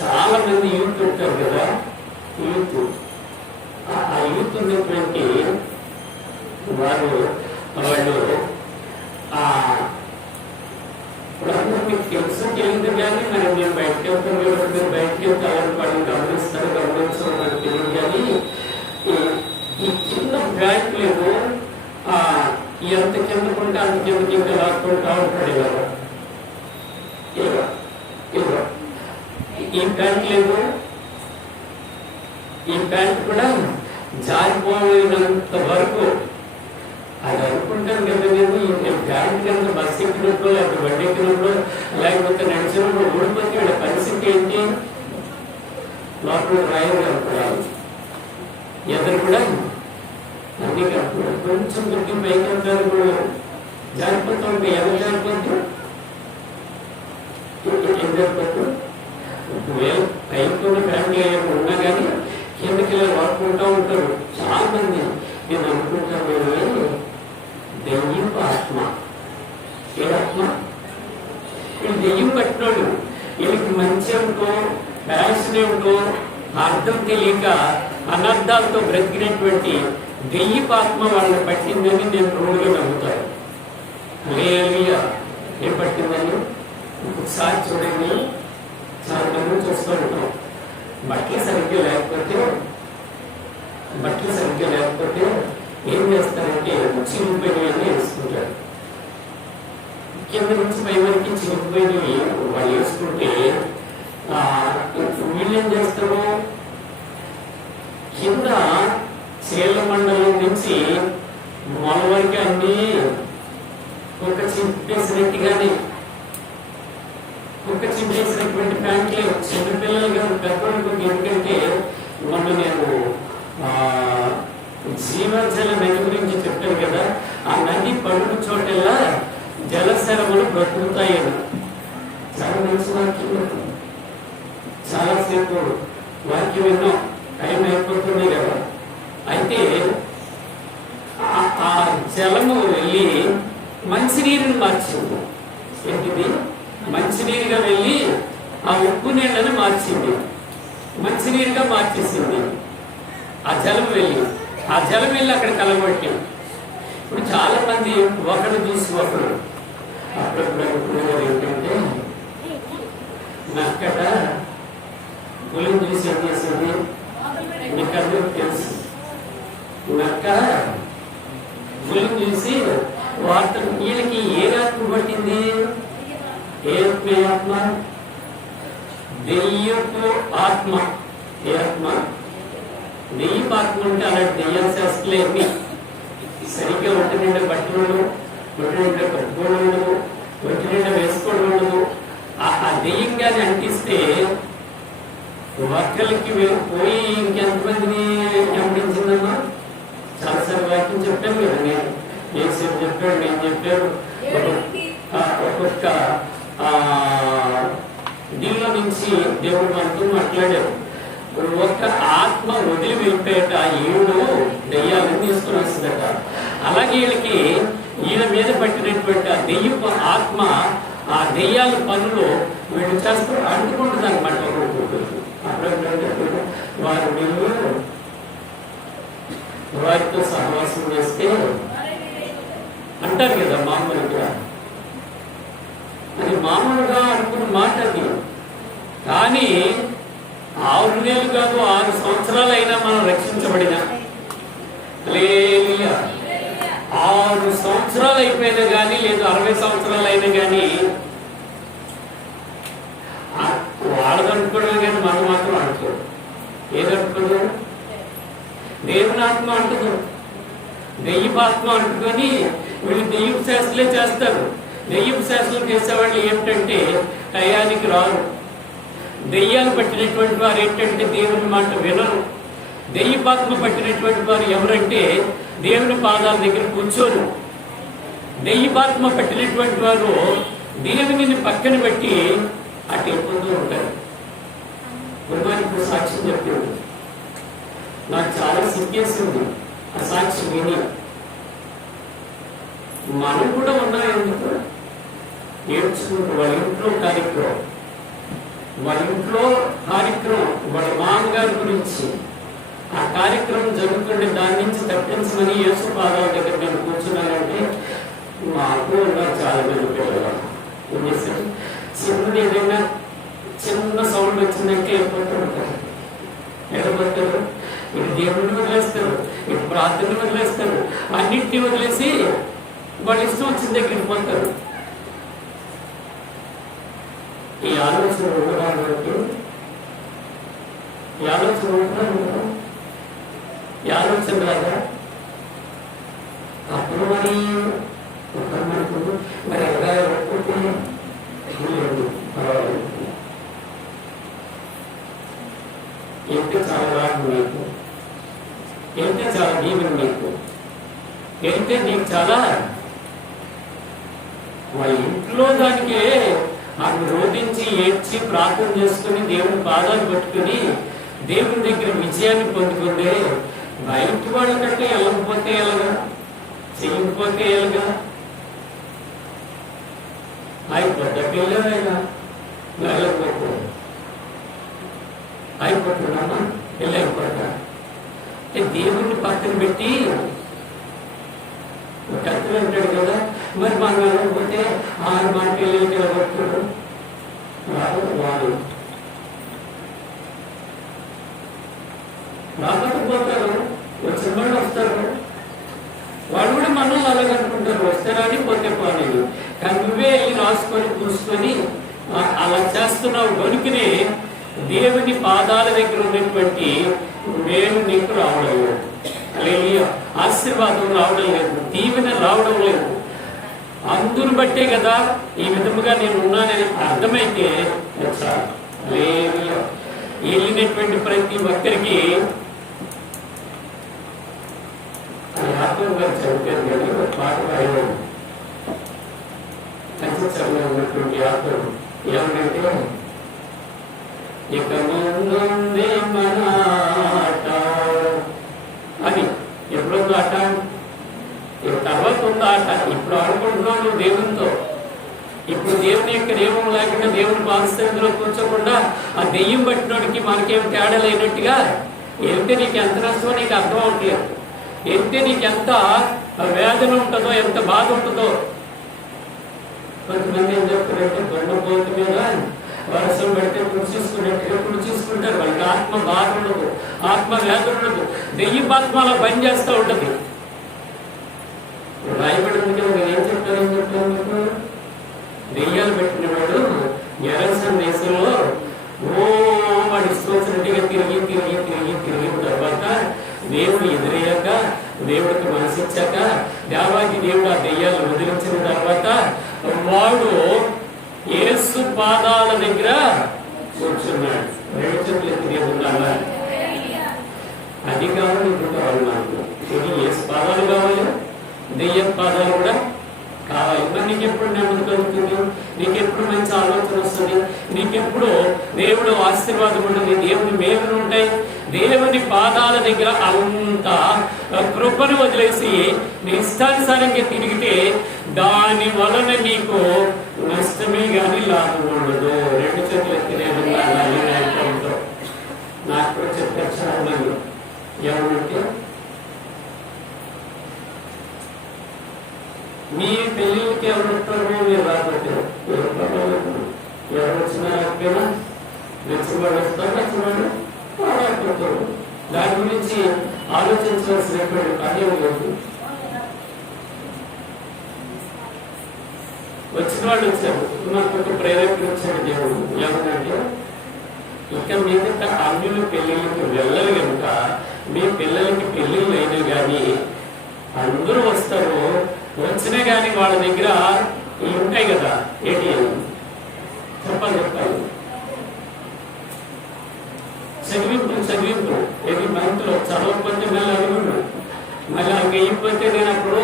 చాలా మంది యూత్ ఉంటారు కదా, యూత్ ఆ యూత్ ఉన్నటువంటి వాళ్ళు మీకు తెలుసు తెలియదు, కానీ మరి నేను బయటకు వెళ్తాను కాబట్టి మీరు బయటకు వెళ్తే అలాంటి వాళ్ళు గమనిస్తారు, గమనించడం నాకు తెలియదు. కానీ ఈ చిన్న బ్యాగ్ లేదు, ఎంత కిందకుంటే అంత కిందకి ఇంకా లాక్కుంటా ఉంటాడు. ఇలా ఈ ప్యాంట్ లేదు, ఈ ప్యాంట్ కూడా జారిపోయినంత వరకు అది అనుకుంటాను కదా. నేను ఈ ప్యాంట్ కింద బస్సు ఎక్కినప్పుడు, లేకపోతే బండి ఎక్కినప్పుడు, లేకపోతే నడిచినప్పుడు ఊడిపోతే వీళ్ళ పరిస్థితి ఏంటి? లోపల డ్రైవర్ అనుకోవాలి, ఎదురు కూడా అన్ని కనుక్కోవాలి. కొంచెం గుర్తు పైకి వెళ్తారు కూడా జారిపోతూ ఉంటే ఎవరు జారిపోద్దు? ఏం జారిపోద్దు? పైకి ఉన్న ఫ్యామిలీ ఏమైనా ఉన్నా కానీ కిందకి ఇలా వాడుకుంటూ ఉంటారు చాలా మంది. నేను అనుకుంటాను, దెయ్యపు ఆత్మ. ఏ ఆత్మ? వీళ్ళు దెయ్యం పట్టినోడు, వీళ్ళకి మంచి ఏమిటో ప్యాషన్ ఏమిటో అర్థం తెలియక అనర్థాలతో బ్రతికినటువంటి దెయ్యపాత్మ వాళ్ళని పట్టిందని నేను రోజుగా నమ్ముతాను. హల్లెలూయా. ఏం పట్టిందని ఒకసారి చూడండి, చాలా మంది చూస్తూ ఉంటాం. బట్టలు సరిగ్గా లేకపోతే ఏం చేస్తారంటే చిరిగిపోయినవన్నీ వేసుకుంటారు. కింద నుంచి పై వరకు చిరిగిపోయినవి వాళ్ళు వేసుకుంటే వీళ్ళేం చేస్తారు, కింద చీల మండలం నుంచి మొల వరకు అన్ని ఒక చింపేసినట్టుగానే ప్యాంట్లే చిన్నపిల్లలు కానీ పెద్దవాళ్ళకి. ఎందుకంటే మొన్న నేను జీవజల నది గురించి చెప్పాను కదా, ఆ నది పడుకు చోటెల్లా జలశరములు బ్రతుకుతాయని చాలా మంచి వాక్యం. చాలాసేపు వాక్యం విన్నాం, టైం అయిపోతుంది కదా. అయితే ఆ జలము వెళ్ళి మంచినీరుని మార్చింది. ఏంటిది? మంచినీరుగా వెళ్ళి ఆ ఉప్పు నీళ్ళని మార్చింది, మంచినీరుగా మార్చేసింది. ఆ జలం వెళ్ళి అక్కడ కలగొట్టి. ఇప్పుడు చాలా మంది ఒకరు చూసి ఒకరు అప్పుడప్పుడు ఏంటంటే నక్కడ పులిని చూసి ఏం చేసింది మీకు అందరూ తెలుసు. నక్క పులిని చూసి వార్తలు వీళ్ళకి ఏ ఆత్మ పట్టింది? ఏ ఆత్మ? దెయ్యపు ఆత్మ. ఏ ఆత్మ? దెయ్యపు ఆత్మ అంటే అలాంటి దెయ్యాల శాస్త్రలేమి సరిగ్గా ఒంటి నిండా బట్టలు, ఒంటి నిండా కట్టుకోవడం, ఒంటి నిండా వేసుకోవడం ఉండదు. ఆ దెయ్యంగానే అంటిస్తే ఒక్కరికి పోయి ఇంకెంతమందిని వెంబడించిందమ్మా? చాలాసార్లు వాక్యం చెప్పాను కదా నేను. ఏసేపు చెప్పాడు, నేను చెప్పాను. ఒక్కొక్క దీనిలో నుంచి దేవుడు మనతో మాట్లాడారు. ఒక్క ఆత్మ వదిలి వెళ్ళిపోయేట 7 దెయ్యాలను తీసుకుని వస్తుందట. అలాగే వీళ్ళకి ఈయన మీద పట్టినటువంటి ఆ దెయ్యపు ఆత్మ ఆ దెయ్యాల పనులు వీళ్ళు చేస్తూ అంటుకుంటుంది అనమాట. వారితో సహవాసం చేస్తే అంటారు కదా మామూలుగా, అది మామూలుగా అనుకున్న మాట అది. కానీ 6 నెలలు కాదు 6 సంవత్సరాలైనా మనం రక్షించబడినా, 6 సంవత్సరాలు అయిపోయినా కానీ, లేదు 60 సంవత్సరాలు అయినా కానీ వాళ్ళని అనుకోవడం కానీ మనం మాత్రం అనుకోడు. ఏదనుకోదు? దేవుని ఆత్మ అంటుదు, దెయ్యపాత్మ అంటుకొని వీళ్ళు దెయ్యపు శాస్త్రలే చేస్తారు. దెయ్యపు శాస్త్రాలు చేసేవాళ్ళు ఏమిటంటే టయానికి రారు. దెయ్యాలు పట్టినటువంటి వారు ఏంటంటే దేవుని మాట వినరు. దెయ్యపాత్మ పట్టినటువంటి వారు ఎవరంటే దేవుని పాదాల దగ్గర కూర్చోరు. దెయ్యపాత్మ పట్టినటువంటి వారు దేవుని పక్కన పెట్టి అటు వెళ్ళిపోతూ ఉంటారు. ఇప్పుడు సాక్ష్యం చెప్పాడు, నాకు చాలా సిగ్గేసింది ఆ సాక్ష్యం విని. మనం కూడా ఉన్నాం ఎందుకు ఏడ్చుకుంటూ వాళ్ళ ఇంట్లో కార్యక్రమం, వాళ్ళ మామగారి గురించి ఆ కార్యక్రమం జరుగుతుంటే దాని నుంచి తప్పించమని యేసు పాదాల దగ్గర నేను కూర్చున్నానంటే మాకు చాలా మంది పిల్లలు ఏం చేశారు, చిన్నది ఏదైనా చిన్న సౌండ్ వచ్చిందంటే ఎడబడతారు, ఇటు దేవుడిని వదిలేస్తారు, ఇటు ప్రార్థన వదిలేస్తారు, అన్నింటినీ వదిలేసి వాళ్ళు ఇష్టం వచ్చిన దగ్గరికి పోతారు. ఈ ఆలోచన ఉండడానికి ఈ ఆలోచన రాదా? అప్పుడు మరి ఎలా ఎంత చాలా లాభం మీకు, ఎంత చాలా దీవెన మీకు, ఎంత నీకు చాలా వాళ్ళ ఇంట్లో దానికే ఆమె రోధించి ఏడ్చి ప్రార్థన చేసుకుని దేవుని పాదాలు పట్టుకుని దేవుని దగ్గర విజయాన్ని పొందుకుందే. బయట వాళ్ళకంటే వెళ్ళకపోతే ఎలాగా, చేయకపోతే ఎలాగా? అయిపోతా పిల్లలైనా వెళ్ళకపోతే అయిపోతున్నామా వెళ్ళకపోతా దేవుడిని పక్కన పెట్టి కత్తులు అంటాడు కదా, మరి మనం వెళ్ళకపోతే మన పిల్లలకి వెళ్ళగొట్టాడు వాడు రాకపోతారు, వచ్చిన వాళ్ళు వస్తారు, వాడు కూడా మనం అలాగనుకుంటారు వస్తారని పోతే పోలేదు. కానీ నువ్వే వెళ్ళి రాసుకొని చూసుకొని అలా చేస్తున్నావు గనుకనే దేవుని పాదాల దగ్గర ఉన్నటువంటి మేలు నీకు రావడం లేదు, అలాగే ఆశీర్వాదం రావడం లేదు, దీవెన రావడం లేదు. అందుని బట్టే కదా ఈ విధముగా నేను ఉన్నానని అర్థమైతే లేదు. వెళ్ళినటువంటి ప్రతి ఒక్కరికి చదివారు కానీ ఒక పాట రాయడం ఖచ్చితంగా ఉన్నటువంటి ఆత్మ ఏమంటే ఇక ముందుంది మన ఆట అని. ఎప్పుడుందో ఆట, తర్వాత ఉందో ఆట. ఇప్పుడు ఆడుకుంటున్నాను దేవునితో. ఇప్పుడు దేవుని యొక్క నియమం లేకుండా దేవుని పాదస్థితిలో కూర్చోకుండా ఆ దెయ్యం పట్టినోడికి మనకేం తేడా లేనట్టుగా వెళ్తే నీకు ఎంత నష్టమో నీకు అర్థం అవట్లేదు. వెళ్తే నీకు ఎంత వేదన ఉంటుందో, ఎంత బాధ ఉంటుందో. కొంతమంది ఏం చెప్తారంటే దొండపోతు మీద వర్షం పడితే కుడిచేసుకున్నట్టుగా కుడిచేసుకుంటారు. వాళ్ళకి ఆత్మ బాధ ఉండదు, ఆత్మ వేదన ఉండదు, దెయ్యపాత్మ అలా పని చేస్తూ ఉంటుంది. రాయబడింది కదా, ఏం చెప్తారు మీకు? దెయ్యాలు పెట్టిన వాడు ఎరసన్ దేశంలో వాడి స్తోత్రంగా తిరిగిన తర్వాత దేవుడు ఎదురయ్యాక, దేవుడికి మనసిచ్చాక, దేవాకి దేవుడు ఆ దెయ్యాలను వదిలించిన తర్వాత వాడు యేసు పాదాల దగ్గర కూర్చున్నాడు. రెండు చేతులు ఎత్తి ఉండాలా? అది కావాలి, ఇప్పుడు కావాలి నాకు. ఇది యేసు పాదాలు కావాలి, దెయ్యం పాదాలు కూడా కావాలి. మరి నీకెప్పుడు నెమ్మది కలుగుతుంది, నీకెప్పుడు మంచి ఆలోచన వస్తుంది, నీకెప్పుడు దేవుడు ఆశీర్వాదం ఉంటుంది, దేవుని మేలులు ఉంటాయి. దేవుని పాదాల దగ్గర అంత కృపను వదిలేసి నీ ఇష్టానుసారంగా తిరిగితే దాని వలన నీకు నష్టమే కానీ లాభం ఉండదు. రెండు చేతులు ఎత్తినే నాకు కూడా చెప్పారు చాలా మంది. ఏమంటే మీ పెళ్ళిళ్ళకి ఎవరు వస్తారో మీరు రాబట్టారు, ఎవరు వచ్చినా రాకపోయినా నచ్చివాడు వస్తారు, నచ్చివాడు రాకపోతారు. దాని గురించి ఆలోచించవలసినటువంటి కార్యం లేదు. వచ్చిన వాళ్ళు వచ్చారు, నాకు ఒక ప్రేరేపణ వచ్చాడు దేవుడు. ఏమనంటే ఇక మీదట అన్యుల పెళ్ళిళ్ళకి వెళ్ళరు కనుక మీ పిల్లలకి పెళ్ళిళ్ళు అయినా కానీ అందరూ వస్తారు. వచ్చినా కానీ వాళ్ళ దగ్గర ఇవి ఉంటాయి కదా, ఏటీఎం చెప్పాలి చదివింపు ఏది బ్యాంకులో చదవకపోతే మళ్ళీ అడుగుడు, మళ్ళీ అయిపోతే నేను అప్పుడు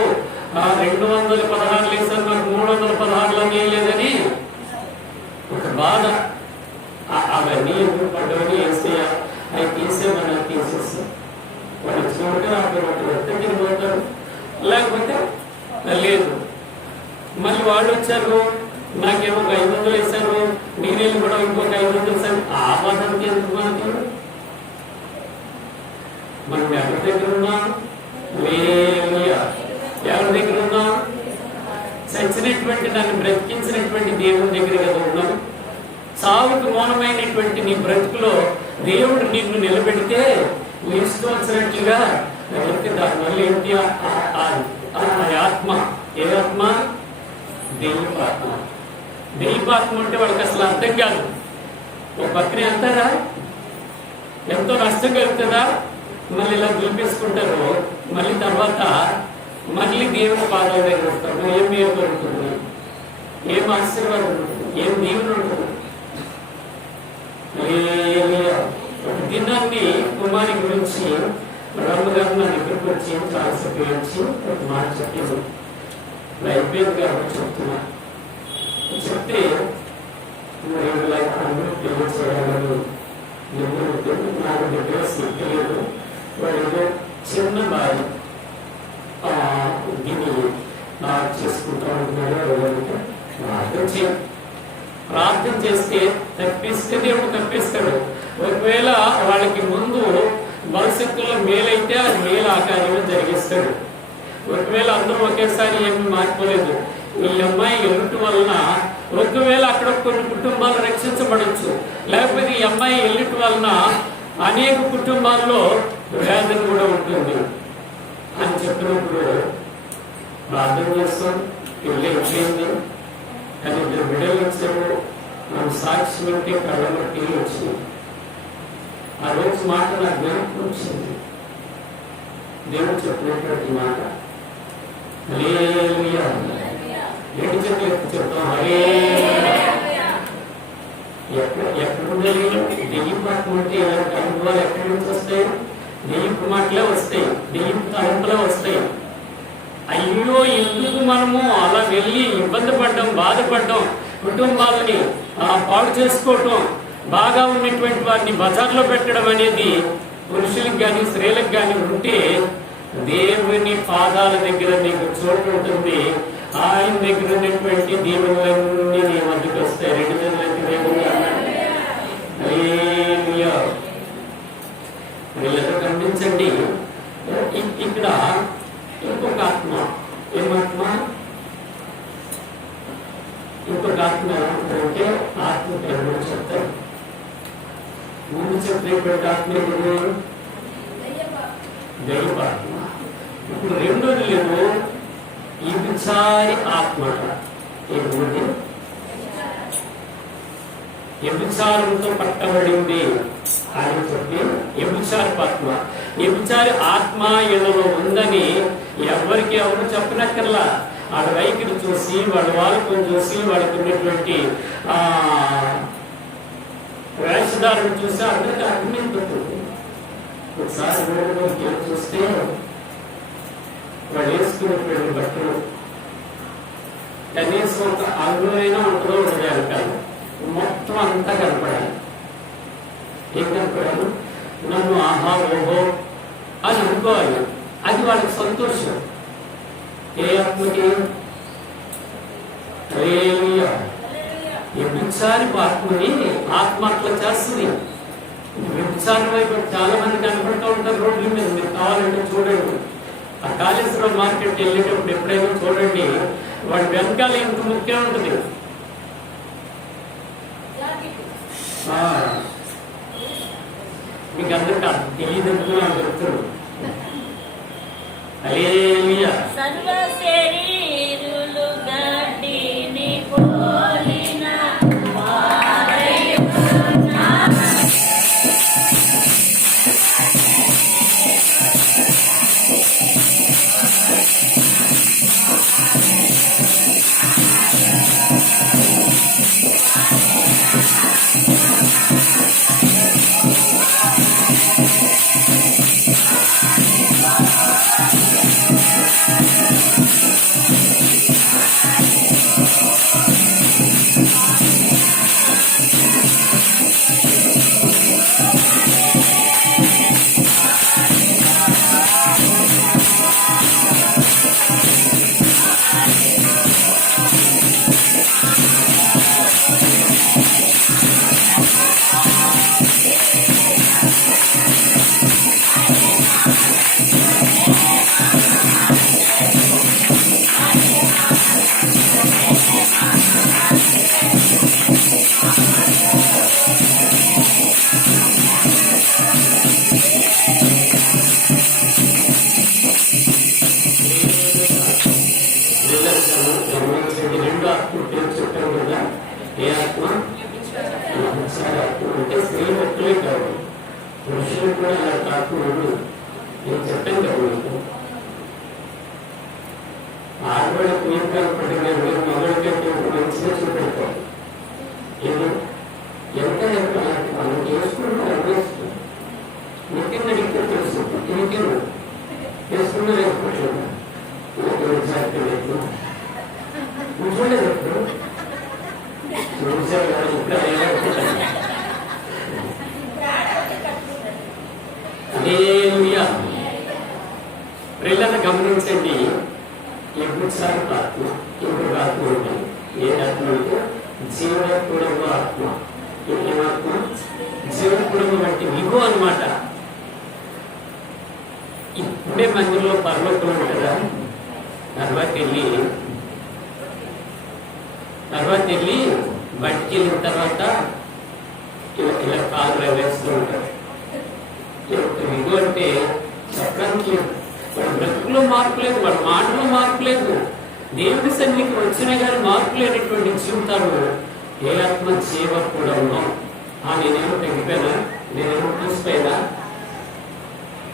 216 వేసాను, నాకు 316 వేయలేదని ఒక బాధ. అవన్నీ ఎందుకు పడ్డవని వేసేయా, అవి తీసేమన్నా తీసేస్తాం. వాళ్ళు చూడగా అప్పుడు వాటి ఎక్కడికి పోతారు, లేకపోతే లేదు. మళ్ళీ వాళ్ళు వచ్చారు, నాకేమో ఒక 500 వేశారు, నేనేళ్ళు కూడా ఇంకొక 500 వేశాను. ఆ బాధకి ఎందుకు మనకి? మనం ఎవరి దగ్గర ఉన్నాం? ఎవరి దగ్గర ఉన్నాం? చచ్చినటువంటి నన్ను బ్రతికించినటువంటి దేవుని దగ్గర కదా ఉన్నాం. సావుకు మౌనమైనటువంటి నీ బ్రతుకులో దేవుడు నిన్ను నిలబెడితే నీ ఇష్టం వచ్చినట్లుగా దానివల్ల ఏంటి? ఆత్మ. ఏ ఆత్మ? దెయ్యపాత్మ. దెయ్యపాత్మ అంటే వాళ్ళకి అసలు అర్థం కాదు. ఒక పక్కనే అంటారా ఎంతో నష్టం కలుగుతుందా, మళ్ళీ ఇలా గెలిపేసుకుంటారు. మళ్ళీ తర్వాత మళ్ళీ దేవుని పాదాల దగ్గర వస్తారు. ఏం మేలు ఉంటుంది, ఏం ఆశీర్వాదం ఉంటుంది, ఏం దేవుడు ఉంటుంది. దినాన్ని కుమారి గురించి రమ్మగారు నా దగ్గరకు వచ్చి చాలా చెప్పి ఒక మాట చెప్పాను. అయిపోయింది కాబట్టి చెప్తున్నా. చెప్తే పెళ్లి చేయాలని నాకు దగ్గర శక్తి లేదు. వాళ్ళు చిన్న బావి దీన్ని చేసుకుంటా ఉంటున్నారు. నాకు ప్రార్థన చేస్తే తప్పిస్తే దేవుడు తప్పిస్తాడు. ఒకవేళ వాళ్ళకి ముందు భవిష్యత్తులో మేలైతే అది మేలు ఆకారంలో జరిగిస్తాడు. ఒకవేళ అందరూ ఒకేసారి ఏమి మారిపోలేదు. ఈ అమ్మాయి ఎల్లుటి వలన ఒకవేళ అక్కడ కొన్ని కుటుంబాలు రక్షించబడవచ్చు, లేకపోతే ఈ అమ్మాయి ఎల్లుటి వలన అనేక కుటుంబాల్లో వేదన కూడా ఉంటుంది అని చెప్పినప్పుడు ప్రార్థన చేస్తాం. పెళ్ళి అయిపోయింది, కానీ 2 బిడ్డలు వచ్చాము. మనం సాక్షి ఉంటే కళ్ళలో టీలు వచ్చింది. ఆ రోజు మాట నా జ్ఞాపకం వచ్చింది. దేవుడు చెప్పినటువంటి మాట, హల్లెలూయా. ఏడు చెట్లు ఎత్తి చెప్తాం, హల్లెలూయా. ఎక్కడుండాలి? దెయ్యపు ఆత్మ అంటే ఇలాంటి అనుభవాలు ఎక్కడి నుంచి వస్తాయి? దెయ్యపు మాటలే వస్తాయి, దెయ్యపు తలంపులే వస్తాయి. అయ్యో, ఎందుకు మనము అలా వెళ్ళి ఇబ్బంది పడ్డం, బాధపడ్డం, కుటుంబాలని పాడు చేసుకోవటం, బాగా ఉన్నటువంటి వారిని బజార్లో పెట్టడం అనేది పురుషులకు కానీ స్త్రీలకు కానీ ఉంటే దేవుని పాదాల దగ్గర నీకు చోటు ఉంటుంది. ఆయన దగ్గర ఉన్నటువంటి దీవులన్నీ నీ మధ్యకి వస్తాయి. 2 జనులకి దేవుడు వీళ్ళతో గమనించండి. ఇక్కడ ఇంకొక ఆత్మ, ఏమాత్మ? ఇంకొక ఆత్మ అంటే ఆత్మ పేరు చెప్తారు. ముందు చెప్పినటువంటి ఆత్మ దైవాత్మ. ఇప్పుడు రెండోది లేదు, ఈ విచారి ఆత్మ. ఏంటంటే వ్యభిచారంతో పట్టబడింది అని చెప్పి వ్యభిచారపాత్మ. వ్యభిచారి ఆత్మ ఇళ్ళలో ఉందని ఎవరికి ఎవరు చెప్పనక్కర్లా. వాళ్ళ వైఖరి చూసి, వాళ్ళ వాళ్ళకు చూసి, వాళ్ళకు ఉన్నటువంటి వేషధారణ చూసి అందరికీ అర్థమైపోతుంది. ఒకసారి రోడ్డులోకి చూస్తే వాళ్ళు వేసుకున్నటువంటి బట్టలు కనీసం ఒక అంగులైనా ఉంటుందో ఉండదు కాదు, మొత్తం అంతా కనపడాలి. ఏం కనపడాలి? నన్ను ఆహా ఓహో అని అనుకోవాలి. అది వాళ్ళకి సంతోషం. ఏ ఆత్మకి? వ్యభిచారి ఆత్మని ఆత్మ అట్లా చేస్తుంది. వ్యభిచారం వైపు చాలా మంది కనపడుతూ ఉంటారు రోడ్ల మీద. మీరు కావాలంటే చూడండి. ఆ కాళేశ్వరం మార్కెట్ వెళ్ళేటప్పుడు ఎప్పుడైనా చూడండి, వాడి వెనకాల ఇంత ముఖ్యం ఉంటుంది. మీకు అందరికీ తెలియదు నాకు చెప్తున్నాను. హల్లెలూయా. సర్వ శరీరులు గడ్డిని పోలిన రెండు ఆత్మ పేరు చెప్పారు కదా. ఏ ఆత్మ? అంటే స్త్రీ భక్తులే కాదు, పురుషులు కూడా ఇలాంటి ఆత్మ ఉంది. నేను చెప్పాను కదా మీకు. ఆడవాళ్ళకి ఏం కనపడినా మగవాళ్ళకి మంచిగా చూపెడతారు. ఎంత మనం చేసుకుంటే అనిపిస్తుంది. నీకెంత అడిగితే తెలుసు, నీకెందు చేసుకున్నా లేకపోతే కూర్చోలేదు. ఇప్పుడు పిల్లలను గమనించండి. ఎప్పుడు సార్ ఆత్మ ఇంకొక ఆత్మ ఉంటుంది. ఏ ఆత్మ అంటే జీవకుడము ఆత్మ. ఏమాత్మ? జీవకుడము అంటే విభు అన్నమాట. ఇప్పుడే మందిరంలో పరలోకం ఉంటుందా? తర్వాత వెళ్ళి బయటికి వెళ్ళిన తర్వాత ఇలా కాలు వేస్తూ ఉంటారు. విభు అంటే చెప్పడానికి లేదు. వాడి బ్రతుకులో మార్పు లేదు, వాడి మాటలో మార్పు లేదు. దేవుడి సన్నిధికి వచ్చినా కానీ మార్పు లేనటువంటి జీవితాలు ఏ ఆత్మ జీవకూడము. నేనేమో తగ్గిపోయినా, నేనేమో చూసిపోయినా,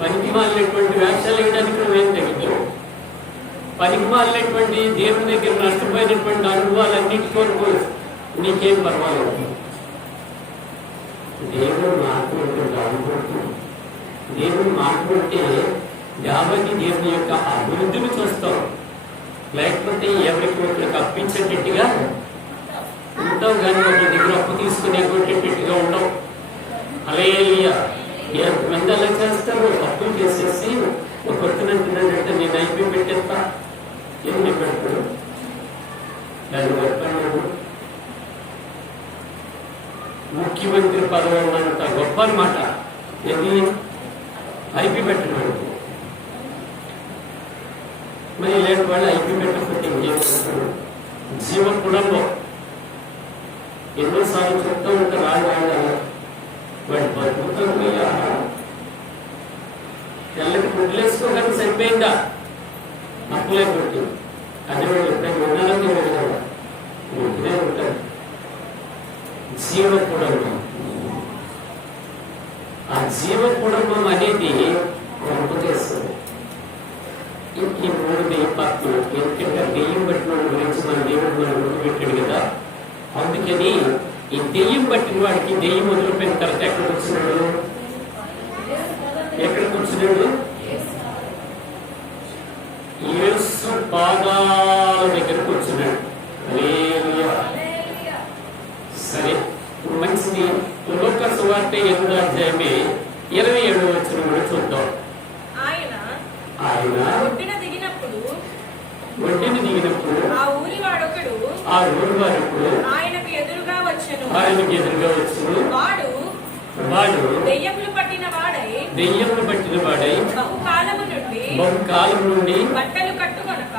పనికి మాలినటువంటి వేషాలు వేయడానికి నువ్వేం తగ్గిపోయావు. పనికి మాలినటువంటి దేవుని దగ్గర నష్టపోయినటువంటి అనుభవాలన్నిటి కొరకు నీకేం పర్వాలేదు. దేవుడు మాట్లాడుతుంటే దేవుడు మాట్లాడితే కాబట్టి దేవుని యొక్క అభివృద్ధిని చూస్తాం. లేకపోతే ఎవరికి ఒకరికి అప్పించేటట్టుగా ఉంటాం, కానీ ఒకరి దగ్గర అప్పు తీసుకుని కొట్టేటట్టుగా ఉండవు. హల్లెలూయా. ఎంతమంది అలా చేస్తారు? అప్పులు చేసేసి కొడుతున్నట్టుందంటే నేను అయిపోయి పెట్టేస్తా, ఏం పెడతాడు దాన్ని పెట్టాను. ముఖ్యమంత్రి పదవి ఉన్నంత గొప్ప అన్నమాట. ఏది ఐపీ పెట్టినాడు. మరి ఇలాంటి వాళ్ళు ఐపీ పెట్టకపోతే ఇంకేం చేస్తారు? జీవకుడంలో ఎన్నోసార్లు చెప్తూ ఉంటారు, వాడి బతుకుతాం తెల్లకి పుట్లేసుకోగానే సరిపోయిందా? అప్పులే పుట్టి అది వాళ్ళు ఎప్పుడైనా ఉండాలని కదా ఉంటూనే ఉంటారు. జీవకుడంలో ఆ జీవకుడంబం అనేది గొప్ప చేస్తుంది. ఈ 3 దెయ్యపాత్మలు, ఎందుకంటే దెయ్యం పట్టిన వాడి గురించి మన దేవుడు మనం గుర్తుపెట్టాడు కదా. అందుకని ఈ దెయ్యం పట్టిన వాడికి దెయ్యం వదిలిపోయిన తర్వాత ఎక్కడికి వచ్చినాడు? యేసు పాదాల దగ్గరకు వచ్చినాడు. సరే, మంచిది. లోక సువార్త 8వ అధ్యాయమే 27వ వచనం కూడా చూద్దాం. ఆయన ఒడ్డున దిగినప్పుడు ఆ ఊరి వాడొకడు ఆయనకు ఎదురుగా వచ్చెను. వాడు దెయ్యములు పట్టిన వాడై బహుకాలము నుండి బట్టలు కట్టుకొనక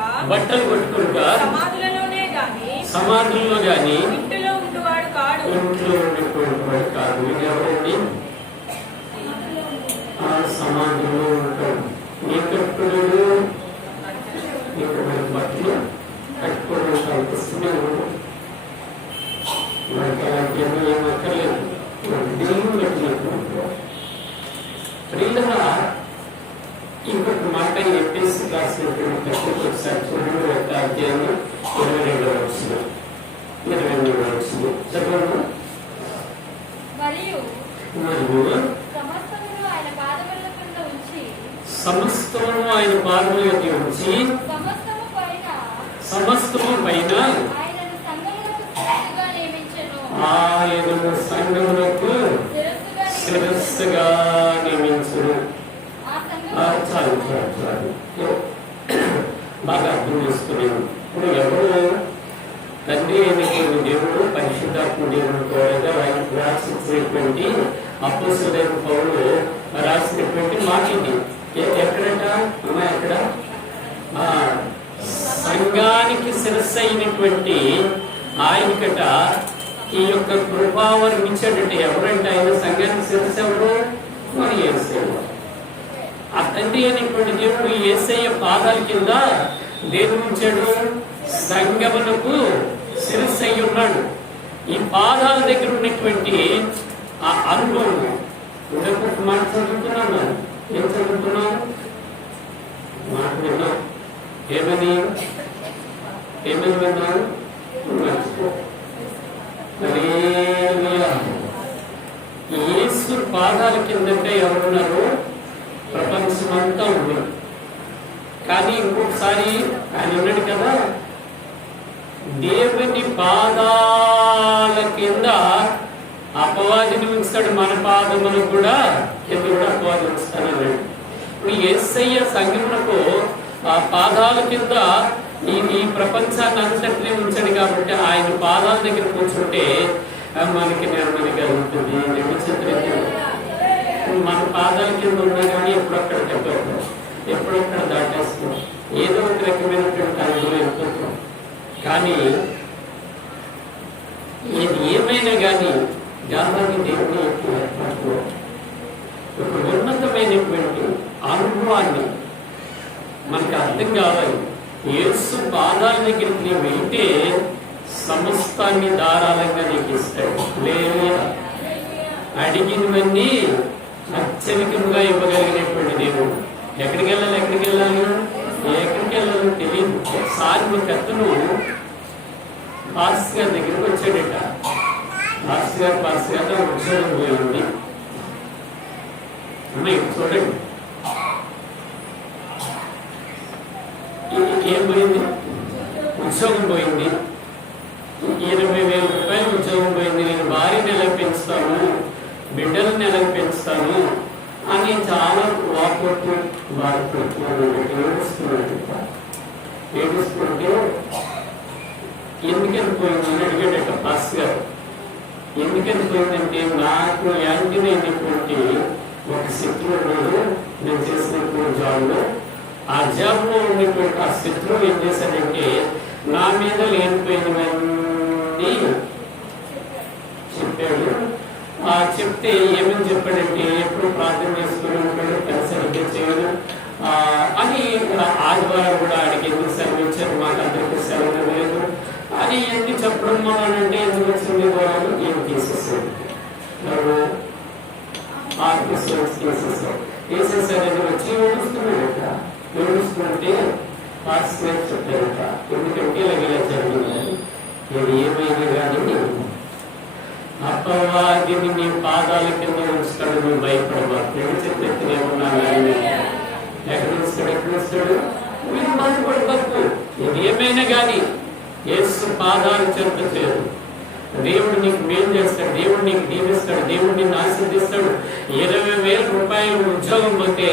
సమాధులలో గాని ఇంట్లో ఉండేటువంటి వాడు కాదు. ఎవరండి? సమాధుల్లో ఉంటాడు. ఏ కట్టుడు బట్టలు కట్టుకోవడం కల్పిస్తూనే ఉంటాడు. మనకి అలాంటి ఏం అక్కర్లేదు. దేవుడు పెట్టినట్టు ప్రియులరా. ఇంకొక మాట ఎపిఎస్సి రాసినటువంటి ఒకసారి చూడండి. 1వ అధ్యాయం 22వ వచనం. చదవండి. మరియు సమస్తమును ఆయన పాదముల యొద్ద ఉంచి సమస్తము పైన ఆయనను సంఘములకు శిరస్సుగా నియమించును. చాలు బాగా అర్థం చేసుకున్నాను. ఇప్పుడు ఎవరు? తండ్రి అయినటువంటి దేవుడు, పరిశుద్ధాత్మ దేవుడు కూడా ఆయనకు రాసినటువంటి అపోస్తలుడైన పౌలు రాసినటువంటి మాట ఇది. ఎక్కడట? ఎక్కడ? సంఘానికి శిరస్సు అయినటువంటి ఆయనకట ఈ యొక్క కృపావరం ఇచ్చాడంటే ఎవరంటే ఆయన సంఘానికి శిరస్సు ఎవరు? మన యేసయ్య. ఆ తండ్రి అయినటువంటి దేవుడు యేసయ్య పాదాల కింద దేవుడు ఉంచాడు, సంఘమునకు శిరస్సు అయి ఉన్నాడు. ఈ పాదాల దగ్గర ఉన్నటువంటి ఆ అనుభవం ఇంకొక మాట చదువుతున్నాను. ఏం చదువుతున్నాను? మాట విన్నాం. ఏమని విన్నాను? యేసు పాదాల కిందంటే ఎవరున్నారు? ప్రపంచమంతా ఉన్నారు. కానీ ఇంకొకసారి ఆయన ఉన్నాడు కదా, దేవుని పాదాల కింద అపవాదిని ఉంచుతాడు. మన పాదమును కూడా కింద కూడా అపవాది ఉంచుతానన్నాడు. ఇప్పుడు యేసయ్య సంఘమునకు ఆ పాదాల కింద ఈ ప్రపంచాన్ని అంతటినీ ఉంచాడు కాబట్టి ఆయన పాదాల దగ్గర కూర్చుంటే మనకి నెమ్మది కలుగుతుంది. మన పాదాల కింద ఉన్నా కానీ ఎప్పుడక్కడ తగ్గదు, ఎప్పుడక్కడ దాటేస్తాం, ఏదో ఒక రకమైనటువంటి అనుభవం వెళ్ళిపోతాం. కానీ ఏది ఏమైనా కానీ గాంధారి దేవుని యొక్క ఏర్పాటు ఒక ఉన్నతమైనటువంటి అనుభవాన్ని మనకు అర్థం కావాలి. యేసు పాదాల దగ్గరికి నీవు వెళ్తే సమస్తాన్ని ధారాళంగా నీకు ఇస్తాడు. లేదా అడిగినవన్నీ అత్యధికంగా ఇవ్వగలిగినటువంటి దేవుడు. ఎక్కడికి వెళ్ళాలో తెలియదు. ఒకసారి ఒక అతను పాస్ గారి దగ్గరికి వచ్చాడట. పాస్ గారు ఉద్యోగం పోయింది. అమ్మాయి చూడండి, ఏం పోయింది? ఉద్యోగం పోయింది. 20,000 రూపాయలు ఉద్యోగం పోయింది. నేను భార్య నెలకు పెంచుతాను, బిడ్డలు నెలకు పెంచుతాను అని చాలా వాపోట్టు ఏడుస్తుంటే ఎందుకని పోయిందని అడిగాడట పాస్ గారు. ఎందుకని పోయిందంటే నాకు యాంటీని అయినటువంటి ఒక శత్రువు నేను చేసినటువంటి జాబ్లో, ఆ జాబ్లో ఉన్నటువంటి ఆ శత్రువు ఏం చేశాడంటే నా మీద లేనిపోయినవన్నీ చెప్పాడు. చెప్తే ఏమని చెప్పాడంటే ఎప్పుడు ప్రార్థన చేసుకుని ఉంటాడు, సరిగ్గా చేయడు అని. ఆదివారం కూడా ఆడికి ఎందుకు సెలవు ఇచ్చారు, మాకు అందరికీ సెలవు లేదు అని ఎన్ని చెప్పడం వలనంటే ఎందుకు వచ్చింది వాళ్ళు ఏం తీసేసాడు, తీసేసాడని వచ్చి ఏడుస్తున్నాడట. ఏడుస్తుంటే పాస్టర్ చెప్పారట, ఎందుకంటే ఇలా జరిగిందని. నేను ఏమైనా కానీ అపవాదిని నీ పాదాల కింద ఉంచుతాడు, నువ్వు భయపడబాకు. చెప్పెత్తునే ఉన్నాను ఎక్కడ వస్తాడు మీరు బాధపడబాకు. ఇది ఏమైనా కానీ యేసు పాదాలు చెంత చేయదు. దేవుడు నీకు మేలు చేస్తాడు, దేవుడు నీకు దీవిస్తాడు, దేవుడు నిన్ను ఆశీర్దిస్తాడు. 20,000 రూపాయలు ఉద్యోగం పోతే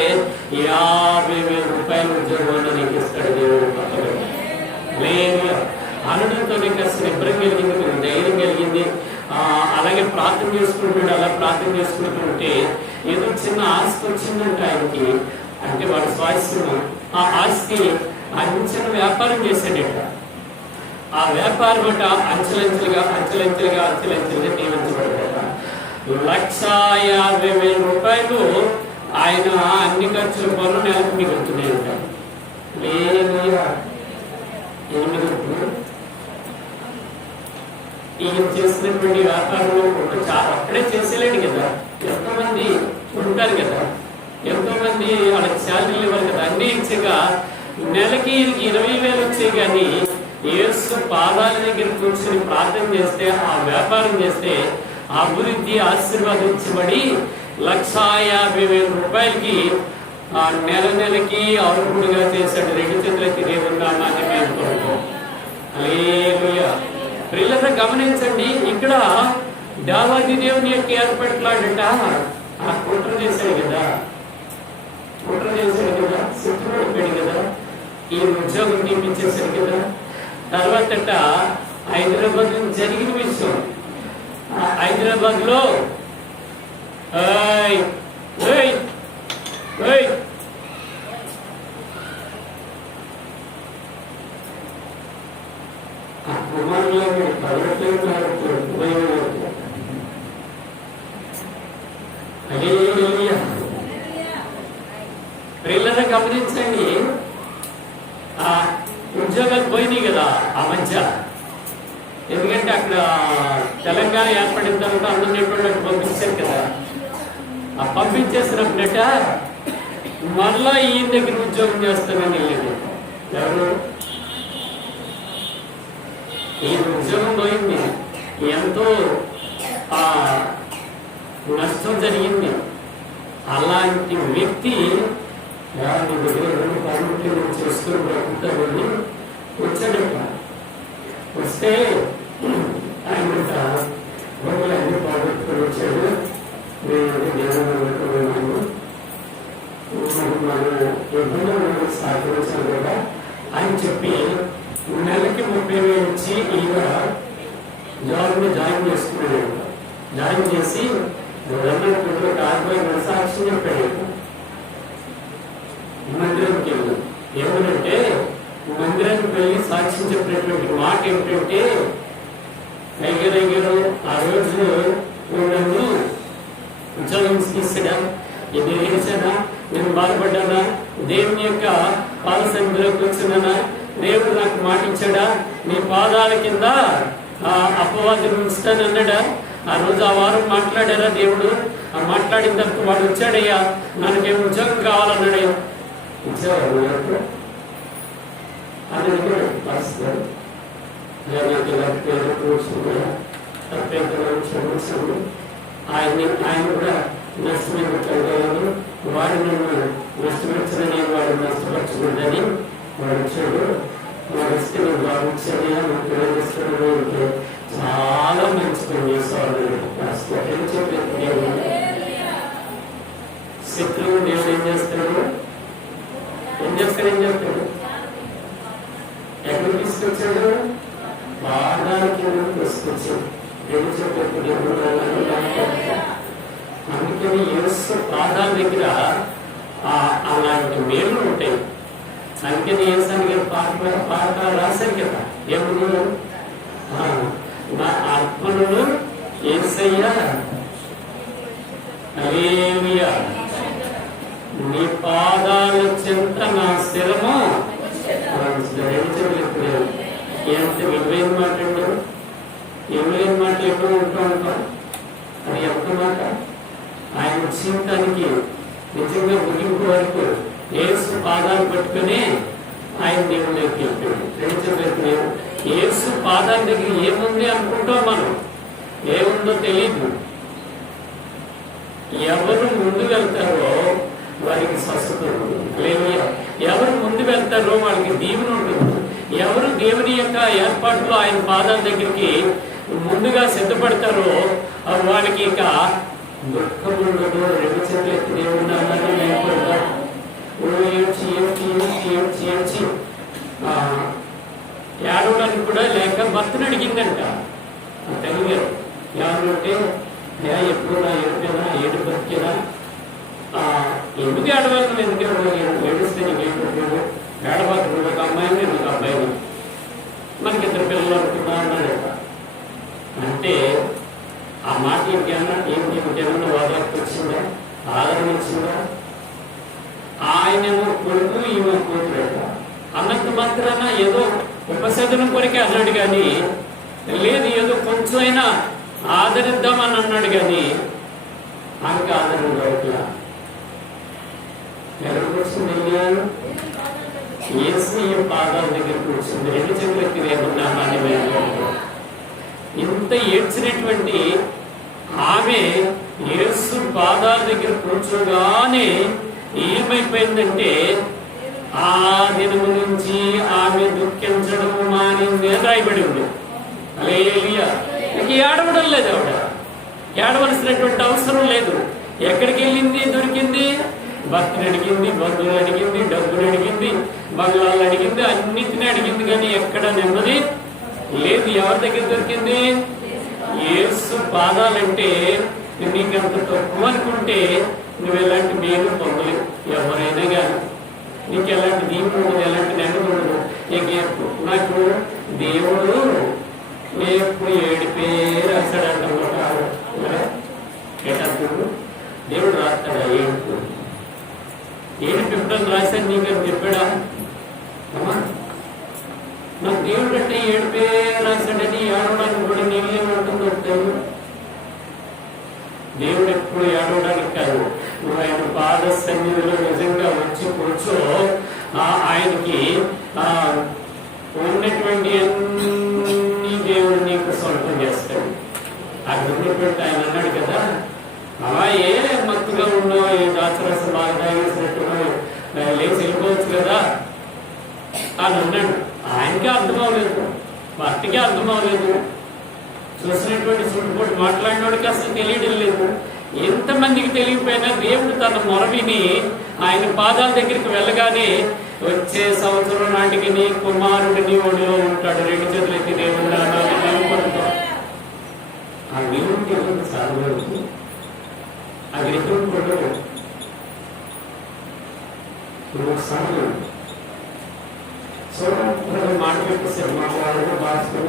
50,000 రూపాయల ఉద్యోగం నీకు ఇస్తాడు దేవుడు. లేదు అనడంతో నీకు అసలు నిబ్బరం కలిగింది, నీకు ధైర్యం కలిగింది. అలాగే ప్రార్థన చేసుకుంటాడు. అలా ప్రార్థన చేసుకుంటుంటే ఏదో చిన్న ఆస్తి వచ్చిందంటే ఆయనకి, అంటే వాడి స్వాస్థ్యం, ఆ ఆస్తి అంచెల వ్యాపారం చేశాడట. ఆ వ్యాపారం అట అంచెలంచెలుగా నియమించబడ్డాట. 150,000 రూపాయలు ఆయన అన్ని ఖర్చుల పనులు నెలకు మిగులుతున్నాయంట. ఈయన చేసినటువంటి వ్యాపారంలో చాలా అక్కడే చేసేలేడు కదా, ఎంతోమంది ఉంటారు కదా, ఎంతోమంది వాళ్ళకి శాలరీలు ఇవ్వాలి కదా, అన్ని ఇచ్చాక నెలకి 20,000 వచ్చాయి. కానీ యేసు పాదాల దగ్గర కూర్చొని ప్రార్థన చేస్తే, ఆ వ్యాపారం చేస్తే అభివృద్ధి ఆశీర్వాదించబడి 150,000 రూపాయలకి నెలకి అర్హుడుగా చేశాడు. 2 చేతులకి దేవున్నా మేము కోరుకోం. హల్లెలూయా. పిల్లలు గమనించండి, ఇక్కడ దేవాది దేవుని యొక్క ఏర్పట్లాడట ఆ కుట్ర చేశాడు కదా, శత్రుడు కదా, ఈ ఉద్యోగం తీపించేశాడు కదా. తర్వాత హైదరాబాద్ జరిగిన విషయం, హైదరాబాద్ లో పిల్లలు గమనించండి, ఆ ఉద్యోగాలు పోయినాయి కదా ఆ మధ్య. ఎందుకంటే అక్కడ తెలంగాణ ఏర్పడిన తర్వాత అందరినీ పంపించారు కదా. ఆ పంపించేసినప్పుడట మళ్ళా ఈయన దగ్గర ఉద్యోగం చేస్తానని వెళ్ళేది. ఎవరు? ఈయన ఉద్యోగం పోయింది, ఎంతో నష్టం జరిగింది. అలాంటి వ్యక్తి చేసుకుని బ్రతుకుతామని వచ్చాడట. వస్తే ఆయన అన్ని పోగొట్టుకొని వచ్చాడు. మనం ఇబ్బందులు సహకరించాలి కదా అని చెప్పి 30,000 ఇచ్చి ఈయన జాబ్ని జాయిన్ చేసుకున్నాడు. జాయిన్ చేసి అన్నట్టు ఆత్మీయ సాక్షి చెప్పాడు. మందిరానికి వెళ్ళి ఏమనంటే మందిరానికి వెళ్ళి సాక్ష్యం చెప్పినటువంటి మాట ఏమిటంటే, దగ్గర ఆ రోజు నన్ను ఉద్యోగం తీసాడా, ఇది వేసానా, నేను బాధపడ్డానా, దేవుని యొక్క పాద సన్నిధిలోకి వచ్చినానా, దేవుడు నాకు మాట ఇచ్చాడా, నీ పాదాల కింద అపవాదిని ఉంచుతాను అన్నాడా. ఆ రోజు ఆ వారం మాట్లాడారా దేవుడు. ఆ మాట్లాడిన తర్వాత వాడు వచ్చాడయ్యా, నాకేం ఉద్యోగం కావాలన్నాడయ్యా. ఇచ్చాడు అది పాస్తారు. ఆయన కూడా నష్టమైపోతాడు. వాడు నన్ను నష్టపరచదని, వాడు నష్టపరచకూడదని వాడు వచ్చాడు. వాడు వస్తే నేను బాగుంచాడు, నాకు ప్రేమిస్తాడు అంటే చాలా మంచి పని చేసేవాడు. శత్రువు దేవుడు ఏం చేస్తాడు, ఏం చేస్తాడు, ఎక్కడ తీసుకొచ్చాడు, పాదాలకి తీసుకొచ్చాడు. అందుకని యేసు పాదాల దగ్గర అలాంటి మేలు ఉంటాయి. అందుకని యేసాని గారు పాట రాశారు కదా, ఏమన్నా నా ఆత్మను యేసయ్య హల్లెలూయా, నీ పాదాల చెంత నా స్థిరము. ఎంత విలువైన మాట అండి, విలువైన మాట ఎప్పుడు ఉంటూ ఉంటాం. అది ఎంత మాట. ఆయన జీవితానికి నిజంగా ముగింపు వరకు యేసు పాదాలు పట్టుకుని ఆయన దేవుళ్ళకి వెళ్ళాడు. యేసు పాదాల దగ్గర ఏముంది అనుకుంటాం మనం, ఏముందో తెలియదు. ఎవరు ముందు వెళ్తారో వారికి స్వస్థత ఉంటుంది. ఎవరు ముందు వెళ్తారో వాళ్ళకి దీవెన ఉంటుంది. ఎవరు దేవుని యొక్క ఏర్పాట్లు ఆయన పాదాల దగ్గరికి ముందుగా సిద్ధపడతారో వాళ్ళకి ఇక దుఃఖం ఉండదు. 2 చేతులు ఎత్తి దేవుడు ఏడ్చి ఏడవడానికి కూడా లేక భర్తను అడిగిందంట. తెలుగు ఏమంటే ఎప్పుడు నా ఏడు బతికేనా, ఎందుకు ఏడవాలి, ఎందుకు ఏడిస్తే నీకు ఏడబాటు ఒక అమ్మాయిని ఒక అబ్బాయిని, మనకి 2 పిల్లలు అనుకున్నా అన్నాడు. అంటే ఆ మాట ఇంకేమన్నా వాదానికి వచ్చిందా, ఆదరణ వచ్చిందా? ఆయనేమో కొడుకు, ఈమె కూతురట అన్నంత మాత్రాన ఏదో ఉపశమనం కొరికే అన్నాడు కానీ లేదు, ఏదో కొంచెం అయినా ఆదరిద్దామని అన్నాడు కానీ ఆమెకు ఆదరణ దొరకలా. ఎవరికి వచ్చింది? యేసయ్య పాదాల దగ్గర కూర్చుంది. 2 చేతులకి ఏమన్నామని ఇంత ఏడ్చినటువంటి ఆమె యేసు పాదాల దగ్గర కూర్చోగానే ఏమైపోయిందంటే ఆ దినము నుంచి ఆమె దుఃఖించడం మానింది అని రాయబడి ఉంది. హల్లెలూయా. ఏడవడం లేదు, ఆవిడ ఏడవలసినటువంటి అవసరం లేదు. ఎక్కడికి వెళ్ళింది, దొరికింది, భర్తను అడిగింది, బంధువులు అడిగింది, డబ్బులు అడిగింది, బంగ్లాలు అడిగింది, అన్నిటినీ అడిగింది, కానీ ఎక్కడ నెమ్మది లేదు. ఎవరి దగ్గర దొరికింది? యేసు పాదాలంటే నీకంత తక్కువ అనుకుంటే నువ్వు ఎలాంటి మేలు పొందలేవు. ఎవరైనా కానీ నీకు ఎలాంటి దీపం ఉండదు, ఎలాంటి నెమ్మది ఉండదు. నాకు దేవుడు ఎప్పుడు ఏడిపే రాస్తాడంటాడు. దేవుడు రాస్తాడా? ఏడుపు రాశాడు నీకు చెప్పాడా? నాకు దేవుడు అంటే ఏడిపే రాశాడని ఏడవడానికి కూడా నీళ్ళేమంటుందో తెలుగు. దేవుడు ఎప్పుడు ఏడవడానికి కాదు, నువ్వు ఆయన పాద సన్నిధిలో నిజంగా వచ్చి కూర్చో. ఆయనకి ఉన్నటువంటి అన్ని దేవుడు నీకు సొంతం చేస్తాడు. అక్కడ ఉన్నటువంటి ఆయన అన్నాడు కదా, అలా ఏ మత్తుగా ఉన్నావు, ఏ దాచరసం బాగా తాగేసినట్టుగా లేచి వెళ్ళిపోవచ్చు కదా అని అన్నాడు. ఆయనకే అర్థం అవ్వలేదు, భర్తకే అర్థం అవ్వలేదు, చూసినటువంటి చుట్టుపక్కల మాట్లాడినోడికి అసలు తెలియడం లేదు. ఎంతమందికి తెలియకపోయినా దేవుడు తన మొరవిని ఆయన పాదాల దగ్గరికి వెళ్ళగానే వచ్చే సంవత్సరం నాటికి నీ కుమారుడు నీ ఒడిలో ఉంటాడు. 2 చేతులు ఎత్తి దేవుని నామాన్ని మహిమపరుద్దాం. ఆ నీళ్ళు సాధన ఆ గ్రహం కొట్టడం సాధన సో మాట పెట్టేసారు మాట్లాడడం భాషలు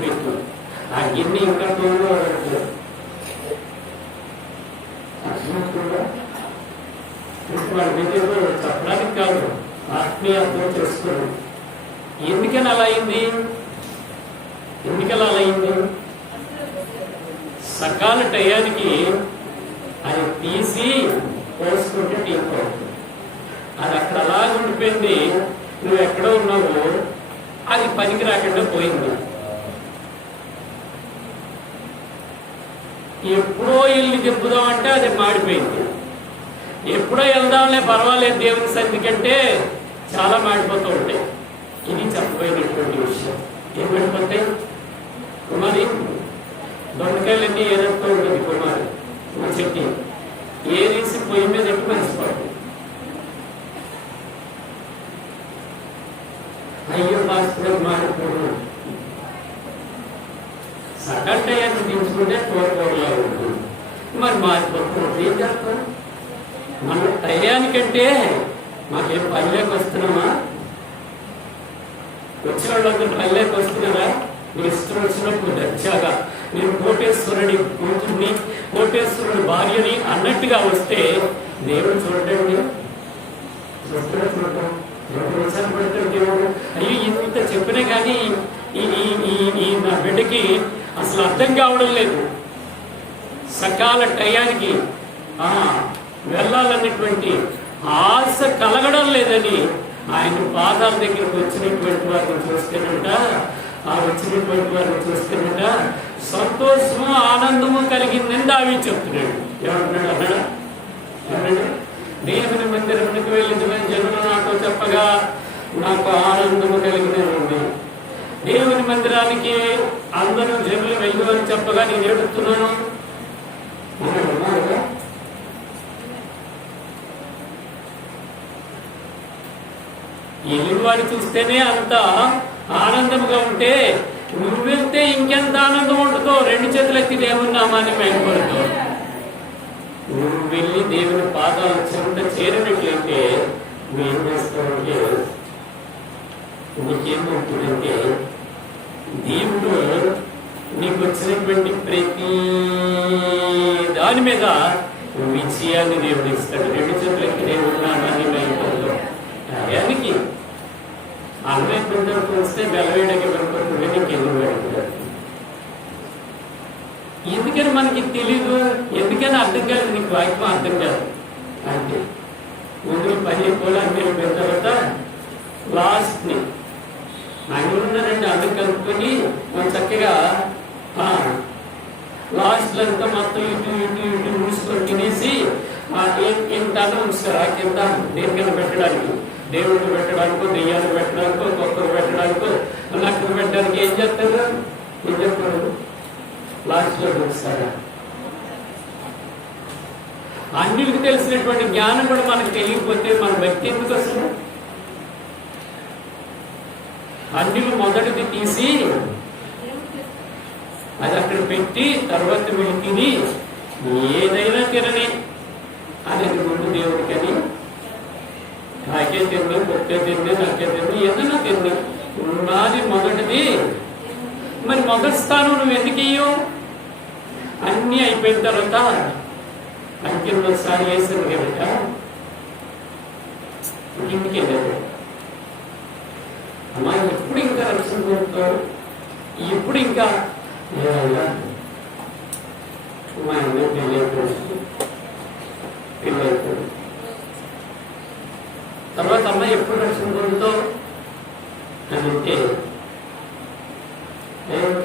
పెట్టు ఆ గిన్నె ఇంకా తోడు వాళ్ళ దగ్గర చెప్పడానికి కాదు, ఆత్మీయ అర్థం చేసుకోవడం. ఎందుకని అలా అయింది? ఎందుకలా అలా అయింది? సకాల టయానికి అది తీసి పోసుకుంటే టీపో అది అక్కడ అలా ఉండిపోయింది. నువ్వు ఎక్కడో ఉన్నావో అది పనికి రాకుండా పోయింది. ఎప్పుడో ఇల్లు తిప్పుదామంటే అది మాడిపోయింది. ఎప్పుడో వెళ్దాంలే పర్వాలేదు దేవుని సన్నిధికంటే చాలా మాడిపోతూ ఉంటాయి. ఇది చెప్పబోయినటువంటి విషయం. ఏం పడిపోతాయి? కుమారి దొండకాయలన్నీ ఏదంతా ఉంటుంది. కుమారి మా చెట్టి ఏదేసి పొయ్యి మీద ఎక్కి మర్చిపోతుంది. అయ్యో మాస్టర్ మాడిపోవడం సగం టయాన్ని దించుకుంటే కోరుకోవడంలా ఉంటుంది. మరి మారిపోతున్నప్పుడు ఏం చేస్తాం? మన టయానికంటే మాకేం పల్లెకి వస్తున్నామా? వచ్చిన వాళ్ళందరూ పల్లెకి వస్తున్నారా? మీరు ఇష్టం వచ్చినప్పుడు దర్జాగా నేను కోటేశ్వరుడి కూతుర్ని కోటేశ్వరుడి భార్యని అన్నట్టుగా వస్తే దేవుడు చూడండి చూడటం పడతాడు దేవుడు. అయ్యో ఇంత చెప్పినా కానీ ఈ నా బిడ్డకి అసలు అర్థం కావడం లేదు. సకాల టయానికి వెళ్ళాలన్నటువంటి ఆశ కలగడం లేదని ఆయన పాదాల దగ్గరకు వచ్చినటువంటి వారిని చూస్తేనట, ఆ వచ్చినటువంటి వారిని చూస్తేనట సంతోషము ఆనందము కలిగిందని దావీదు చెప్తున్నాడు. ఏమంటున్నాడు అన్నాడా? ఏమన్నాడు? దేవుని మందిరానికి వెళ్ళిన జనులు నాతో చెప్పగా నాకు ఆనందము కలిగినది. దేవుని మందిరానికి అందరూ జనులు వెళ్ళమని చెప్పగా నేను ఏడుతున్నాను. ఎదురువాడు చూస్తేనే అంత ఆనందముగా ఉంటే నువ్వు వెళ్తే ఇంకెంత ఆనందం ఉంటుందో. 2 చేతులు ఎత్తి దేవుని నామాన్ని మేలుకొలుతావు. నువ్వు వెళ్ళి దేవుని పాదాలు చెంత చేరినట్లయితే నువ్వేం చేస్తావంటే నీకేమవుతుందంటే దేవుడు నీకు వచ్చినటువంటి ప్రతి దాని మీద విజయాన్ని దేవుడు ఇస్తాడు. 2 చేతులకి దేవుడు నామాన్ని మేలుకొలుతావు. టయానికి అన్వయ పిండలకు వస్తే బెల్లవేడకి వెళ్ళిపోతుంది. నీకు ఎందుకు పెడుతుంది? ఎందుకని మనకి తెలీదు, ఎందుకని అర్థం కాదు. నీకు వాక్యం అర్థం కాదు అంటే ముందు 10 కూడా అన్ని అయిపోయిన తర్వాత లాస్ట్ని అన్ని ఉన్నారంటే అందరు కలుపుకొని మనం చక్కగా లాస్ట్లో అంతా మొత్తం ఇటు ఇటు ఇటు ముడుచుకొని తినేసి ఇంత అన్నం ఉంచుతారు. ఆ కింద దేనికైనా పెట్టడానికి, దేవుడికి పెట్టడానికో, దెయ్యాలు పెట్టడానికో, కొక్కరు పెట్టడానికో, నక్కలు పెట్టడానికి ఏం చేస్తారు? లాస్ట్లో చూస్తారా? అన్నిటికి తెలిసినటువంటి జ్ఞానం కూడా మనకు తెలియకపోతే మన వ్యక్తి ఎందుకు వస్తుంది? అన్నిలు మొదటిది తీసి అది అక్కడ పెట్టి తర్వాత వీళ్ళు తిని ఏదైనా తినని అనేది ముందు దేవుడికని నాకే తిండి, పొట్టే తిండి, నాకే తిండి, ఏదైనా తిండి ఉన్నది మొదటిది. మరి మొదటి స్థానం నువ్వు ఎందుకు ఇయ్యవు? అన్నీ అయిపోయిన తర్వాత అంకిందోసారి వేసాను కనుక ఇంటికి వెళ్ళారు. అమ్మా ఎప్పుడు ఇంకా రక్షణ పొందుతారు? ఎప్పుడు ఇంకా మా అన్న పెళ్ళైపోయింది. తర్వాత అమ్మాయి ఎప్పుడు రక్షణ పొందుతావు అని అంటే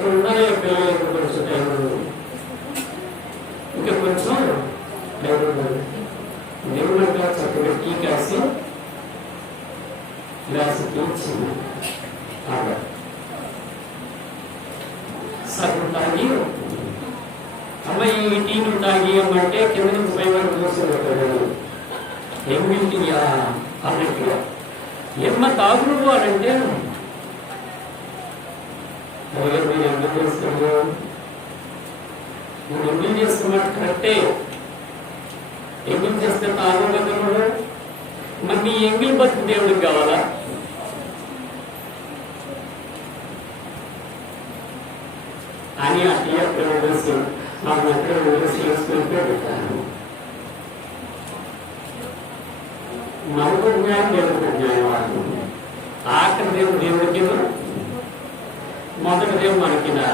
ఉన్నారే పిల్లలకి కొంచెం టైం ఇంకా కొంచెం దేవుడు చక్కగా టీ కాసి గ్లాసు ఇచ్చింది. సగం తాగి అమ్మాయి ఈ టీను తాగి అమ్మంటే కింద నుంచి పై వరకు చూస్తుంది. ఎంగిలియా అన్నట్టుగా ఏమ్మ తాగు నువ్వు అని అంటే మీరు ఎంగిల్ చేస్తున్నావు, నువ్వు ఎంగిల్ చేస్తున్నట్టు కరెక్టే, ఎంగిల్ చేస్తే తాగు కదా నువ్వు, మరి నీ ఎంగిల్ బతుకు దేవుడికి కావాలా? అని అట్లా ప్రవేశం మనం ఎక్కడ చేసుకుంటే పెట్టాను. మనకు జ్ఞానం దేవుడికి జ్ఞానం ఆఖరి దేవుడు దేవుడికి మొదటి దేవుడు మనకినా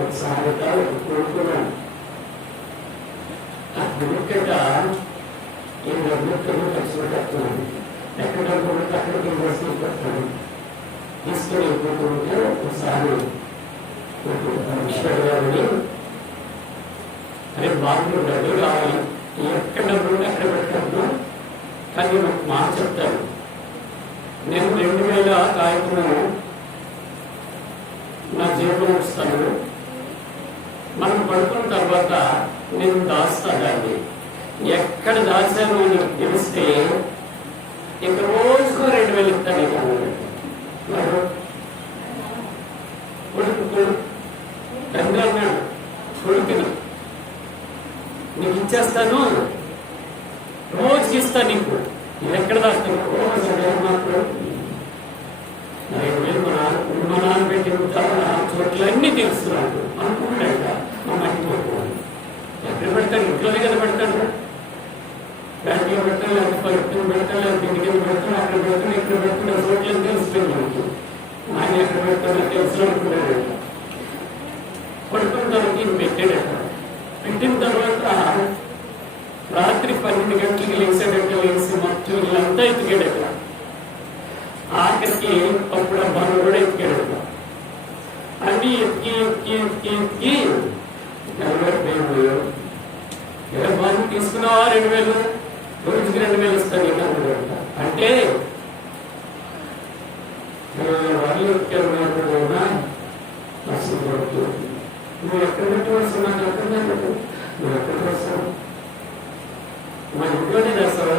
ఒకసారి కోరుకున్నాను ఆ గుడికట ఖర్చు పెట్టాను, ఎక్కడ అక్కడికి వస్తువు పెట్టాను తీసుకొని వెళ్ళిపోతుంటే ఒకసారి గారిని అరే బాబు డబ్బులు కావాలి, ఎక్కడ డబ్బులు ఎక్కడ పెట్టాను కానీ నాకు మాట చెప్తాను. నేను 2000 కాగితము నా జేబులో ఉంచుతాను, మనం పడుకున్న తర్వాత నేను దాస్తాను దాన్ని. ఎక్కడ దాచాను అని తెలిస్తే ఇక రోజుకో 2000 ఇస్తాను. కొడుకు తండ్రి అన్నాడు కొడుకుని, నీకు ఇచ్చేస్తాను, రోజుకి ఇస్తాను నీకు, నేను ఎక్కడ దాస్తాను మాత్రం 5000 మా నాన్న పెట్టిన చోట్లన్నీ తెలుస్తున్నాడు అనుకున్నాడు. మా మట్టి కొట్టుకోవాలి ఎక్కడ పెడతాను, ఇంట్లోనే కదా పెడతాను, బ్యాంకులో పెడతాను, లేకపోతే పలుకుని పెడతాను, లేకపోతే ఇంటికి పెడతాను, అక్కడ పెడతాను, ఇక్కడ పెడతాను, చోట్లని తెలుస్తుంది మనకి. ఆయన ఎక్కడ పెడతానో తెలుసు అనుకున్నాడు. పడుకున్న తర్వాత ఈయన పెట్టాడట. పెట్టిన తర్వాత రాత్రి 12 గంటలకి లేచి మొత్తం వీళ్ళంతా ఎత్తికాడట. ఆఖరికి అప్పుడు అబ్బాను కూడా ఎత్తికాడట. అన్ని ఎత్తి ఎత్తి ఎత్తి ఎత్తి 40,000 బాబు తీసుకున్నావా 2000, రోజుకి 2000 ఇస్తాను అంటే వాళ్ళు ఎక్కారున్నా నువ్వు ఎక్కడ పెట్టి వస్తావు, నాకు అర్థం కాదు. నువ్వు ఎక్కడ వస్తావు, మా ఇంట్లోనే చేస్తావా,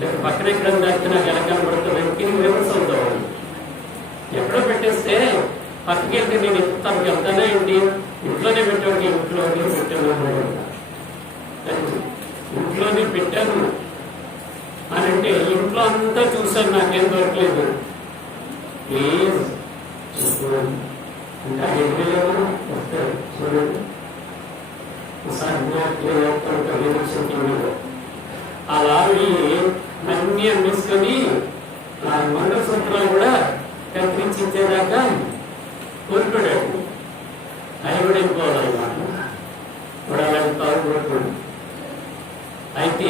లేక పక్కన ఎక్కడ దానికి నాకు ఎలా కనబడుతుంది వెనక్కి నువ్వు ఎవరు అవుతావు. ఎక్కడో పెట్టేస్తే పక్కకి వెళ్తే నేను తనకి వెళ్తానే ఏంటి, ఇంట్లోనే పెట్టాను, ఇంట్లోనే పెట్టాను, ఇంట్లోనే పెట్టాను అని అంటే ఇంట్లో అంతా చూసాను, నాకేం దొరకలేదు. ప్లీజ్ ఇంకా ఎదురు వస్తారు చూడండి. అలా అన్ని అందించుకొని ఆ మంగళసూత్రాలు కూడా కత్తిరించేదాకా కోరుకోడాడు. అవి కూడా వెళ్ళిపోవాలన్నమాట, కూడా అలాంటి తాగుకోడు. అయితే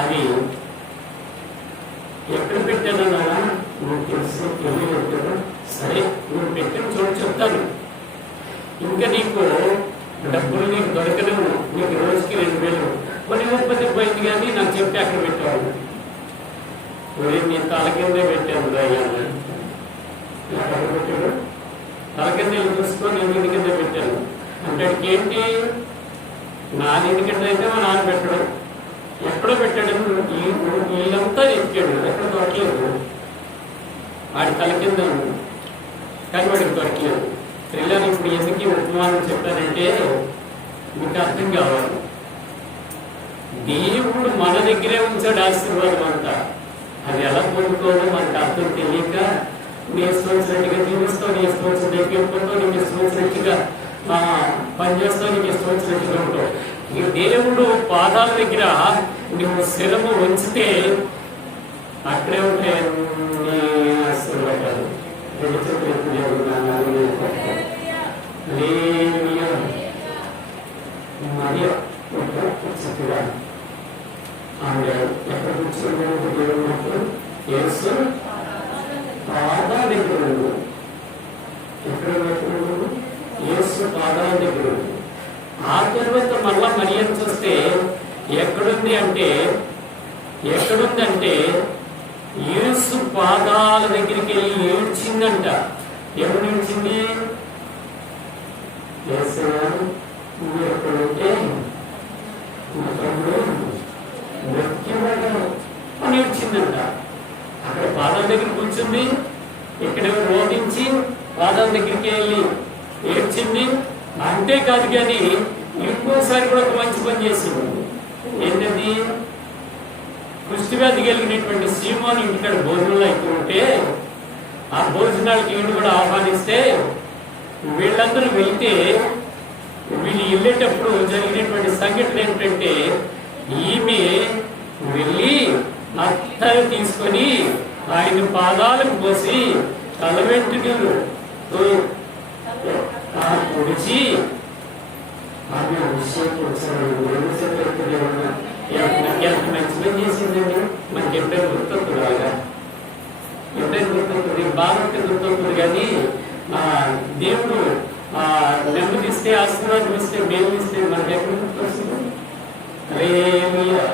అది ఎక్కడ పెట్టానన్నా నువ్వు తెలిసి తెలియదు. సరే నువ్వు పెట్టిన చోటు చెప్తాను, ఇంకా నీకు డబ్బులు నీకు దొరకలేవు, నీకు రోజుకి 2000 కొన్ని 30 పోయింది కానీ నాకు చెప్పి అక్కడ పెట్టాను. నీ తల కిందే పెట్టాను దయ్యాన్ని, అక్కడ పెట్టాడు. తల కింద చూసుకొని నేను ఇంటి కింద పెట్టాను అంటే ఏంటి, నా ఇంటి కింద అయితే మా నాన్న పెట్టడం ఎక్కడో పెట్టాడు. వీళ్ళంతా ఎక్కాడు, ఎక్కడ దొరకలేదు. వాడి తల కింద కానీ వాడికి దొరకలేదు. పిల్లలు ఇప్పుడు ఎందుకు ఉపమానం చెప్పారంటే మీకు అర్థం కావాలి. దేవుడు మన దగ్గరే ఉంచాడు ఆశీర్వాదం అంతా. అది ఎలా పొందుకోవడం మనకు అర్థం తెలియక నీ ఇష్టం జీవిస్తావు, నీ ఇష్టం వెళ్ళిపోతావు, నీకు ఇష్టం పనిచేస్తావు, నీకు ఇష్టం ఉంటావు. ఈ దేవుడు పాదాల దగ్గర నువ్వు శిరము ఉంచితే అక్కడే ఉంటాయి నీ ఆశీర్వాదాలు. ఆమె ఎక్కడ కూర్చోవడానికి దేవుడు యేసు పాదాల దగ్గర ఉంది. ఎక్కడ యేసు పాదాల దగ్గర ఉంది. ఆ తర్వాత మళ్ళా మరియం చూస్తే ఎక్కడుందంటే యేసు పాదాల దగ్గరికి వెళ్ళి ఏడ్చిందంట. ఎవరు ఏడ్చింది? నువ్వు ఎక్కడుంటే నా తమ్ముడు మృత్యువడం అని వచ్చిందంట. అక్కడ పాదాల దగ్గర కూర్చుంది, ఇక్కడ రోధించి పాదాల దగ్గరికి వెళ్ళి ఏడ్చింది. అంతేకాదు కానీ ఇంకోసారి కూడా ఒక మంచి పని చేసింది. ఏంటది? కుష్ఠవ్యాధి కలిగినటువంటి సీమోని ఇంటికాడ భోజనంలో ఎక్కువ ఉంటే ఆ భోజనాలకి వీళ్ళు కూడా ఆహ్వానిస్తే వీళ్ళందరూ వెళ్తే వీళ్ళు వెళ్ళేటప్పుడు జరిగినటువంటి సంఘటన ఏంటంటే ఈమె వెళ్ళి అత్తరు తీసుకొని ఆయన పాదాలకు పోసి తల వెంట్రుకలు పొడిచి ఆమె అభిషేకం ఎంత మంచి పని చేసిందండి. మనకి ఎప్పుడైనా గుర్తొస్తుంది అలాగా, ఎప్పుడైనా గుర్తొస్తుంది, బాగా గుర్తొస్తుంది. కానీ దేవుడు నెమ్మదిస్తే, ఆశీర్వాదం ఇస్తే, మేలు ఇస్తే మనకి ఎక్కడ గుర్తొస్తుంది? హల్లెలూయా.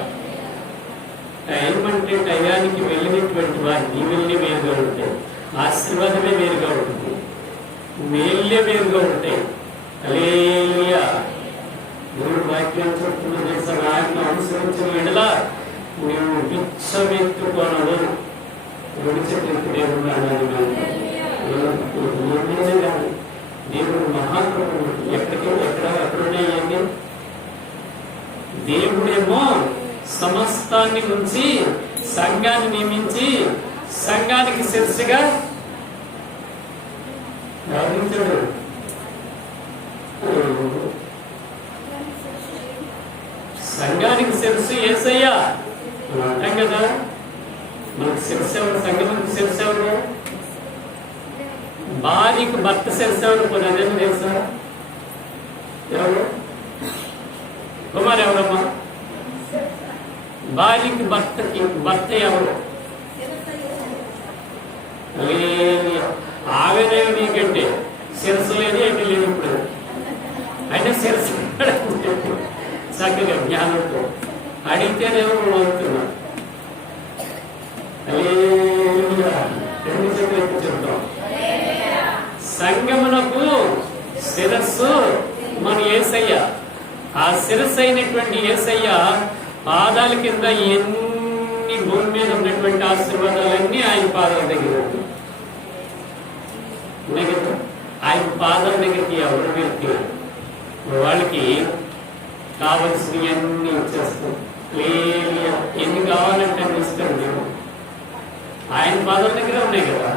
టైం అంటే టయానికి వెళ్ళినటువంటి వారిని వెళ్ళి వేరుగా ఉంటాయి, ఆశీర్వాదమే వేరుగా ఉంటుంది, మేళ్ళే వేరుగా ఉంటాయి. హల్లెలూయా. దేవుడు వాక్యం చెప్తున్న తెలుసా, ఆయన అనుసరించిన ఎడల మేము విచ్చవెత్తుకోనడు విడిచెట్టుకునే ఉన్నాడు. దేవుడు మహాత్ముడు. ఎక్కడున్నాయండి? దేవుడేమో సమస్తాన్ని ఉంచి సంఘాన్ని నియమించి సంఘానికి శిరస్సుగా గౌరవించాడు. సంఘానికి శిరస్సు యేసయ్యా అంటాం కదా. మనకు శిరస్సు ఎవరు? సంఘానికి శిరస్సు ఎవరు? భార్యకు భర్త శిరస్సు ఎవరు? కొనేదేమో తెలుసా? ఎవరు? కుమార్ ఎవరమ్మా? భార్యకి భర్త ఎవరు? ఆవేదన నీకంటే శిరస్సు లేదు, ఏంటి లేదు. ఇప్పుడు అయితే శిరస్సు చక్కగా జ్ఞానంతో అడిగితేనేమో అవుతున్నా. రెండు చేతులు చెప్తాం. సంగమునకు శిరస్సు మన యేసయ్య. ఆ శిరస్సు అయినటువంటి యేసయ్య పాదాల కింద ఎన్ని భూమి మీద ఉన్నటువంటి ఆశీర్వాదాలన్నీ ఆయన పాదాల దగ్గర ఉన్నాయి కదా. ఆయన పాదాల దగ్గరికి ఎవరు వెళ్తే వాళ్ళకి కావలసినవన్నీ ఇచ్చేస్తాం. ఎన్ని కావాలంటే ఇస్తాం. మేము ఆయన పాదాల దగ్గర ఉన్నాయి కదా.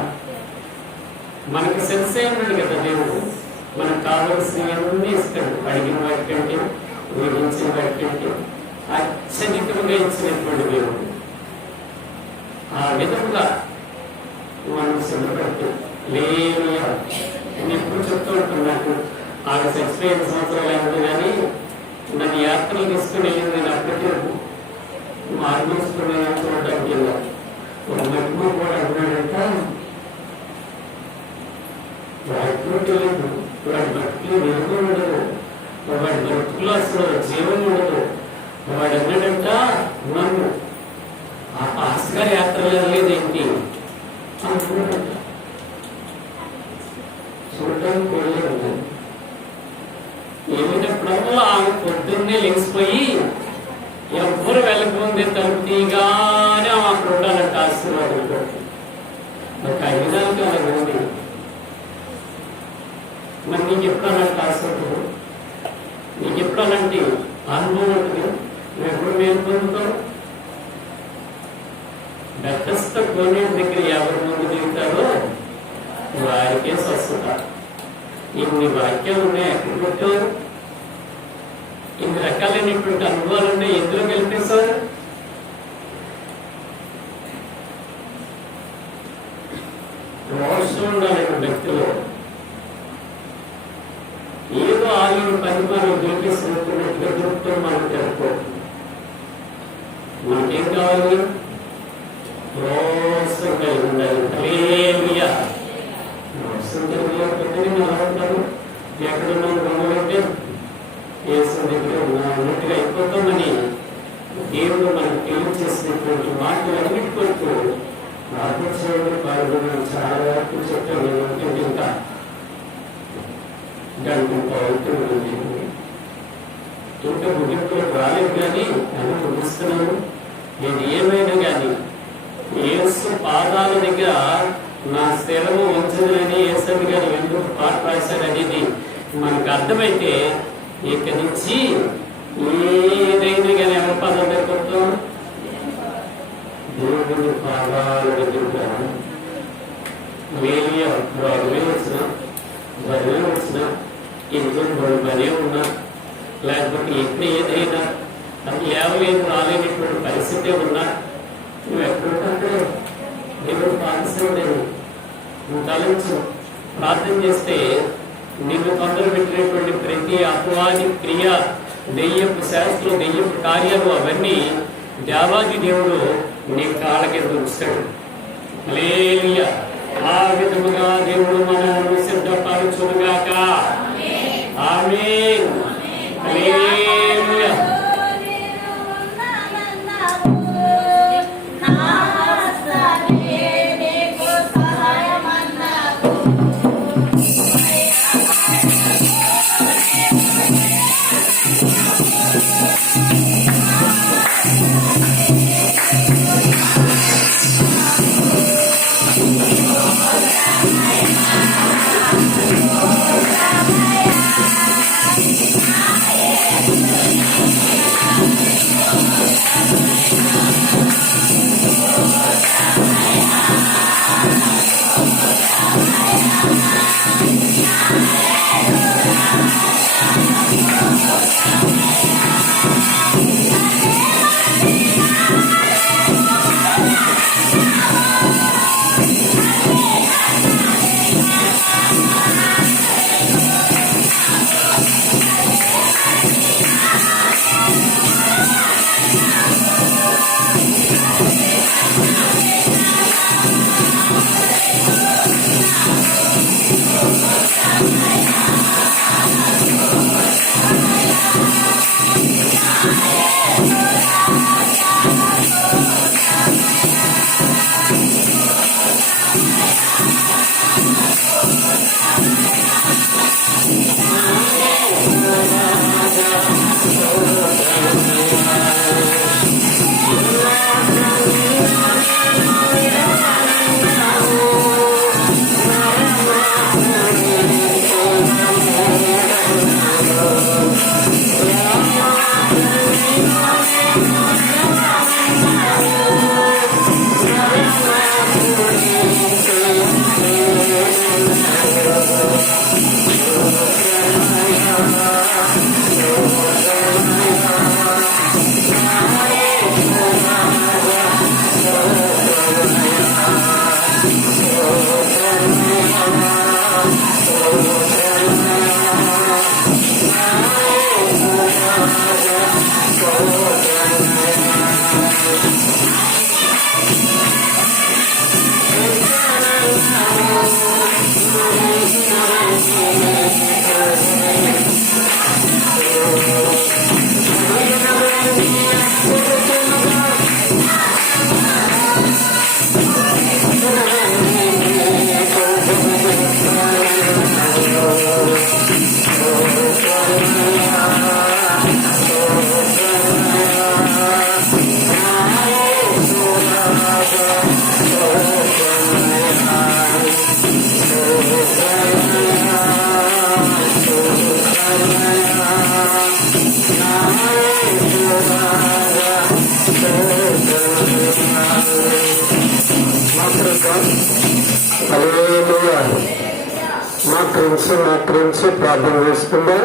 మనకి సెన్స్ ఉన్నాడు కదా దేవుడు. మనకు కావలసినవన్నీ ఇస్తాడు. అడిగిన వాటి కంటే, ఊహించిన వాటి కంటే అత్యధికంగా ఇచ్చినటువంటి దేవుడు. ఆ విధంగా మనం సిద్ధపడుతూ నేను ఎప్పుడు చెప్తూ ఉంటున్నాను. ఆమె 65 సంవత్సరాలు అయింది కానీ నన్ను యాత్రలు తీసుకుని వెళ్ళింది. నేను అప్పటికే మార్మోసుకుని చూడడానికి ఒక మట్టుకు కూడా అంటున్నాడంట. వాటిలో తెలియదు, వాడి బతుకులు వెలుగు ఉండదు, వాడి బతుకులో అసలు జీవం ఉండదు. వాడు అన్నాడంట, నన్ను ఆ పాస్గారి యాత్రలు వెళ్ళలేదేంటి అనుకున్నాడంట. చూడటానికి వెళ్ళలేదు. ఏమైనప్పుడల్లా ఆమె పొద్దున్నే లెగిసిపోయి ఎవరు వెళ్ళకముందే తలుపు తీయగానే ఆమె అక్కడ ఉండాలంట ఆశీర్వాదం. నాకు ఐదానికి అలా ఉంది. మరి నీకు ఎప్పుడు అలాంటి ఆశీర్వాదం, నీకు ఎప్పుడు అలాంటి అనుభవం ఉంటుంది? నువ్వు ఎప్పుడు మేలు పొందుతావు? బెత్తస్త కోనేటి దగ్గర ఎవరి ముందు దిగుతారో వారికే స్వస్థత. ఇన్ని వాక్యాలు ఉన్నాయి, ఎక్కడ పెట్టారు? ఇన్ని రకాలైనటువంటి అనుభవాలు ఉన్నాయి, ఎందులో కల్పిస్తారు? రోషం ఉండాలి వ్యక్తిలో. ఏదో ఆగిన పని మనం గెలిపిస్తున్నట్టుగా దృక్పథం మనం తెలుపుకోవచ్చు. మనకేం కావాలి? రోషం కలిగి ఉండాలి. హల్లెలూయా. రోషం కలిగి ఉంటారు. ఎక్కడున్నాను గమనంటే యేసు దగ్గర ఉన్నట్టుగా అయిపోతామని దేవుడు మనకు తెలియజేసినటువంటి మాటలు అన్నిటి కొరకు ప్రార్థన పాల్గొనడం చాలా వరకు చెప్పాను. ఇంకా గంట అవుతుంది. ఇంకా ముగింపులకు రాలేదు కానీ అని ముగిస్తున్నాను. నేను ఏమైనా కానీ యేసు పాదాల దగ్గర నా స్థిరము ఉంచదులని యేసని గారు ఎందుకు పాట రాశారు అనేది మనకు అర్థమైతే ఇక నుంచి ఏదైనా కానీ ఎవరి పాదాల దగ్గర వస్తాం, దేవుని పాదాల దగ్గర. వేలియ 6,000 వచ్చిన 10,000 వచ్చిన ఇంట్లో 10 ఉన్నా లేకపోతే ఎప్పుడు ఏదైనా అది లేవలేదు రాలేనటువంటి పరిస్థితి ఉన్నా నువ్వు ఎక్కడుంటే దేవుడు పాలిస్తాడు. నువ్వు తలంచు ప్రార్థన చేస్తే నిన్ను తొందర పెట్టినటువంటి ప్రతి అపవాది క్రియ, దెయ్యపు శాస్త్రం, దెయ్యపు కార్యాలు అవన్నీ దేవాది దేవుడు నీ కాళ్ళ కింద ఉంచుతాడు. హల్లెలూయా. ఆ విధముగా దేవుడు మనల్ని సిద్ధపరచుగాక. ఆమేన్. హల్లెలూయా. మోకరించి ప్రార్థన చేసుకుందాం.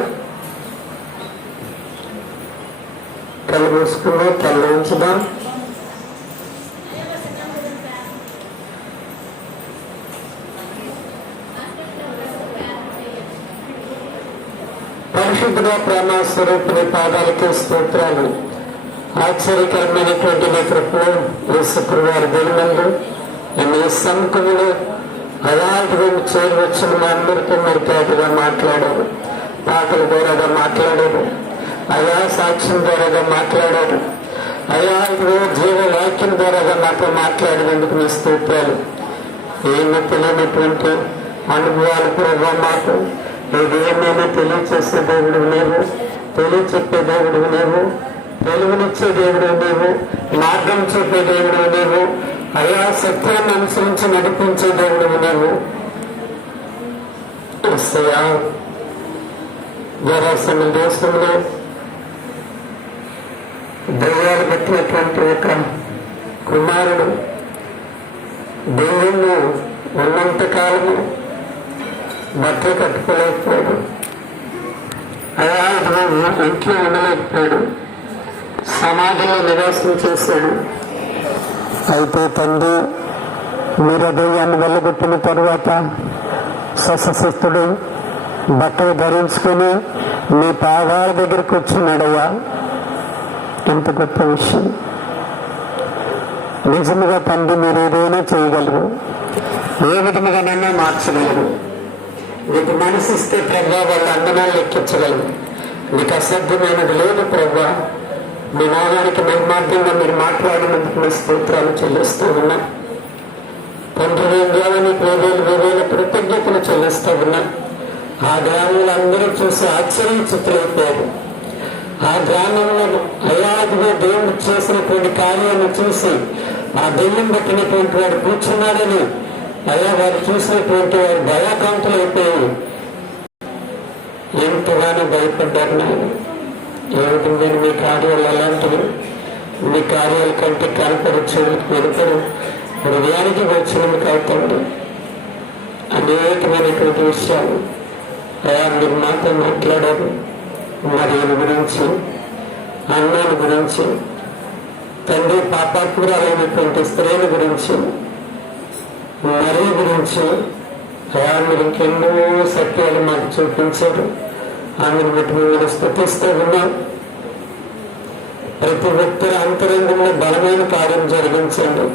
కళ్ళు మూసుకుందాం, కళ్ళు ఉంచుదాం. పరిశుద్ధ ప్రేమ స్వరూపుని పాదాలకి స్తోత్రాలు. ఆశ్చర్యకరమైనటువంటి నీ కృపలో యేసుప్రభువారి దినమందు నీ సముఖంలో అలాంటిగా చేరవచ్చిన మా అందరికీ మరి పేదగా మాట్లాడారు, పాటల ద్వారాగా మాట్లాడారు, అయా సాక్ష్యం ద్వారాగా మాట్లాడారు, అయా జీవ వాక్యం ద్వారాగా మాతో మాట్లాడినందుకు మీ స్తోత్రాలు. ఏమీ తెలియనటువంటి అనుభవాలు ప్రభావ మాకు ఏదేమైనా తెలియచేసే దేవుడు లేవు. తెలివి చెప్పే దేవుడు నీవు, వెలుగునిచ్చే దేవుడు నీవు, మార్గం చూపే దేవుడు నీవు, అయా సత్యాన్ని అనుసరించి నడిపించే దేవుడు నీవు. జరాసన దేశంలో దెయ్యాలు పెట్టినటువంటి ఒక కుమారుడు దెయ్యము ఉన్నంత కాలము బట్టలు కట్టుకోలేకపోయాడు, అయా ఇంట్లో ఉండలేకపోయాడు, సమాధిలో నివాసం చేశాడు. అయితే తండ్రి మీరు దెయ్యాన్ని వెళ్ళగొట్టిన తరువాత స్వస్థుడు బట్టలు ధరించుకొని మీ పాదాల దగ్గరకు వచ్చినాడయ్యా. ఎంత గొప్ప విషయం! నిజముగా తండ్రి మీరు ఏదైనా చేయగలరు, ఏ విధముగానైనా మార్చగలరు. మీకు మనసు ఇస్తే ప్రభా వాళ్ళ అందనాలు లెక్కించగలరు. మీకు అసాధ్యమైనది లేదు ప్రభా. మీ నామానికి మహిమార్థంగా మీరు మాట్లాడినందుకు మీ స్తోత్రాలు చెల్లిస్తూ ఉన్నా తండ్రి. దేవానికి వేవేల కృతజ్ఞతలు చెల్లిస్తూ ఉన్నా. ఆ గ్రామంలో అందరూ చూసి ఆశ్చర్యచిత్తులైపోయారు. ఆ గ్రామంలో అయాదిగా దేవుడు చేసినటువంటి కార్యాలను చూసి ఆ దెయ్యం పెట్టినటువంటి వాడు కూర్చున్నాడని అయా వారు చూసినటువంటి వారు భయాకాంతులు అయిపోయి ఎంతగానో భయపడ్డారు. నాయన ఏమిటి మీ కార్యాలు అలాంటివి? మీ కార్యాల కంటే కనపరచు వెనుకడు హృదయానికి వచ్చినందుకు అవుతుంది. అనేకమైనటువంటి విషయాలు అయా మీరు మాతో మాట్లాడారు. మరియల గురించి, అన్నాల గురించి, తండ్రి పాపాత్మురాలైనటువంటి స్త్రీల గురించి, మరి గురించి అయా మీరు ఇంకెన్నో సత్యాలు మాకు చూపించారు. ఆమెను బట్టి మిమ్మల్ని స్తుతిస్తూ ఉన్నాం. ప్రతి వ్యక్తుల అంతరంగంలో బలమైన కార్యం జరిగించండి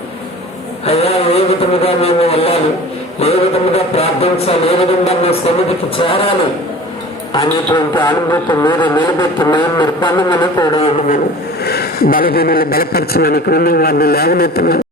అయ్యా. ఏ విధముగా మేము వెళ్ళాలి, ఏ విధముగా ప్రార్థించాలి, ఏ విధంగా మీ సన్నిధికి చేరాలి అనేటువంటి అనుభూతి మీరు నిలబెట్టి మేము మీరు పొందమని కూడా బలహీనలు బలపరచమని వారిని లేవనెత్తమని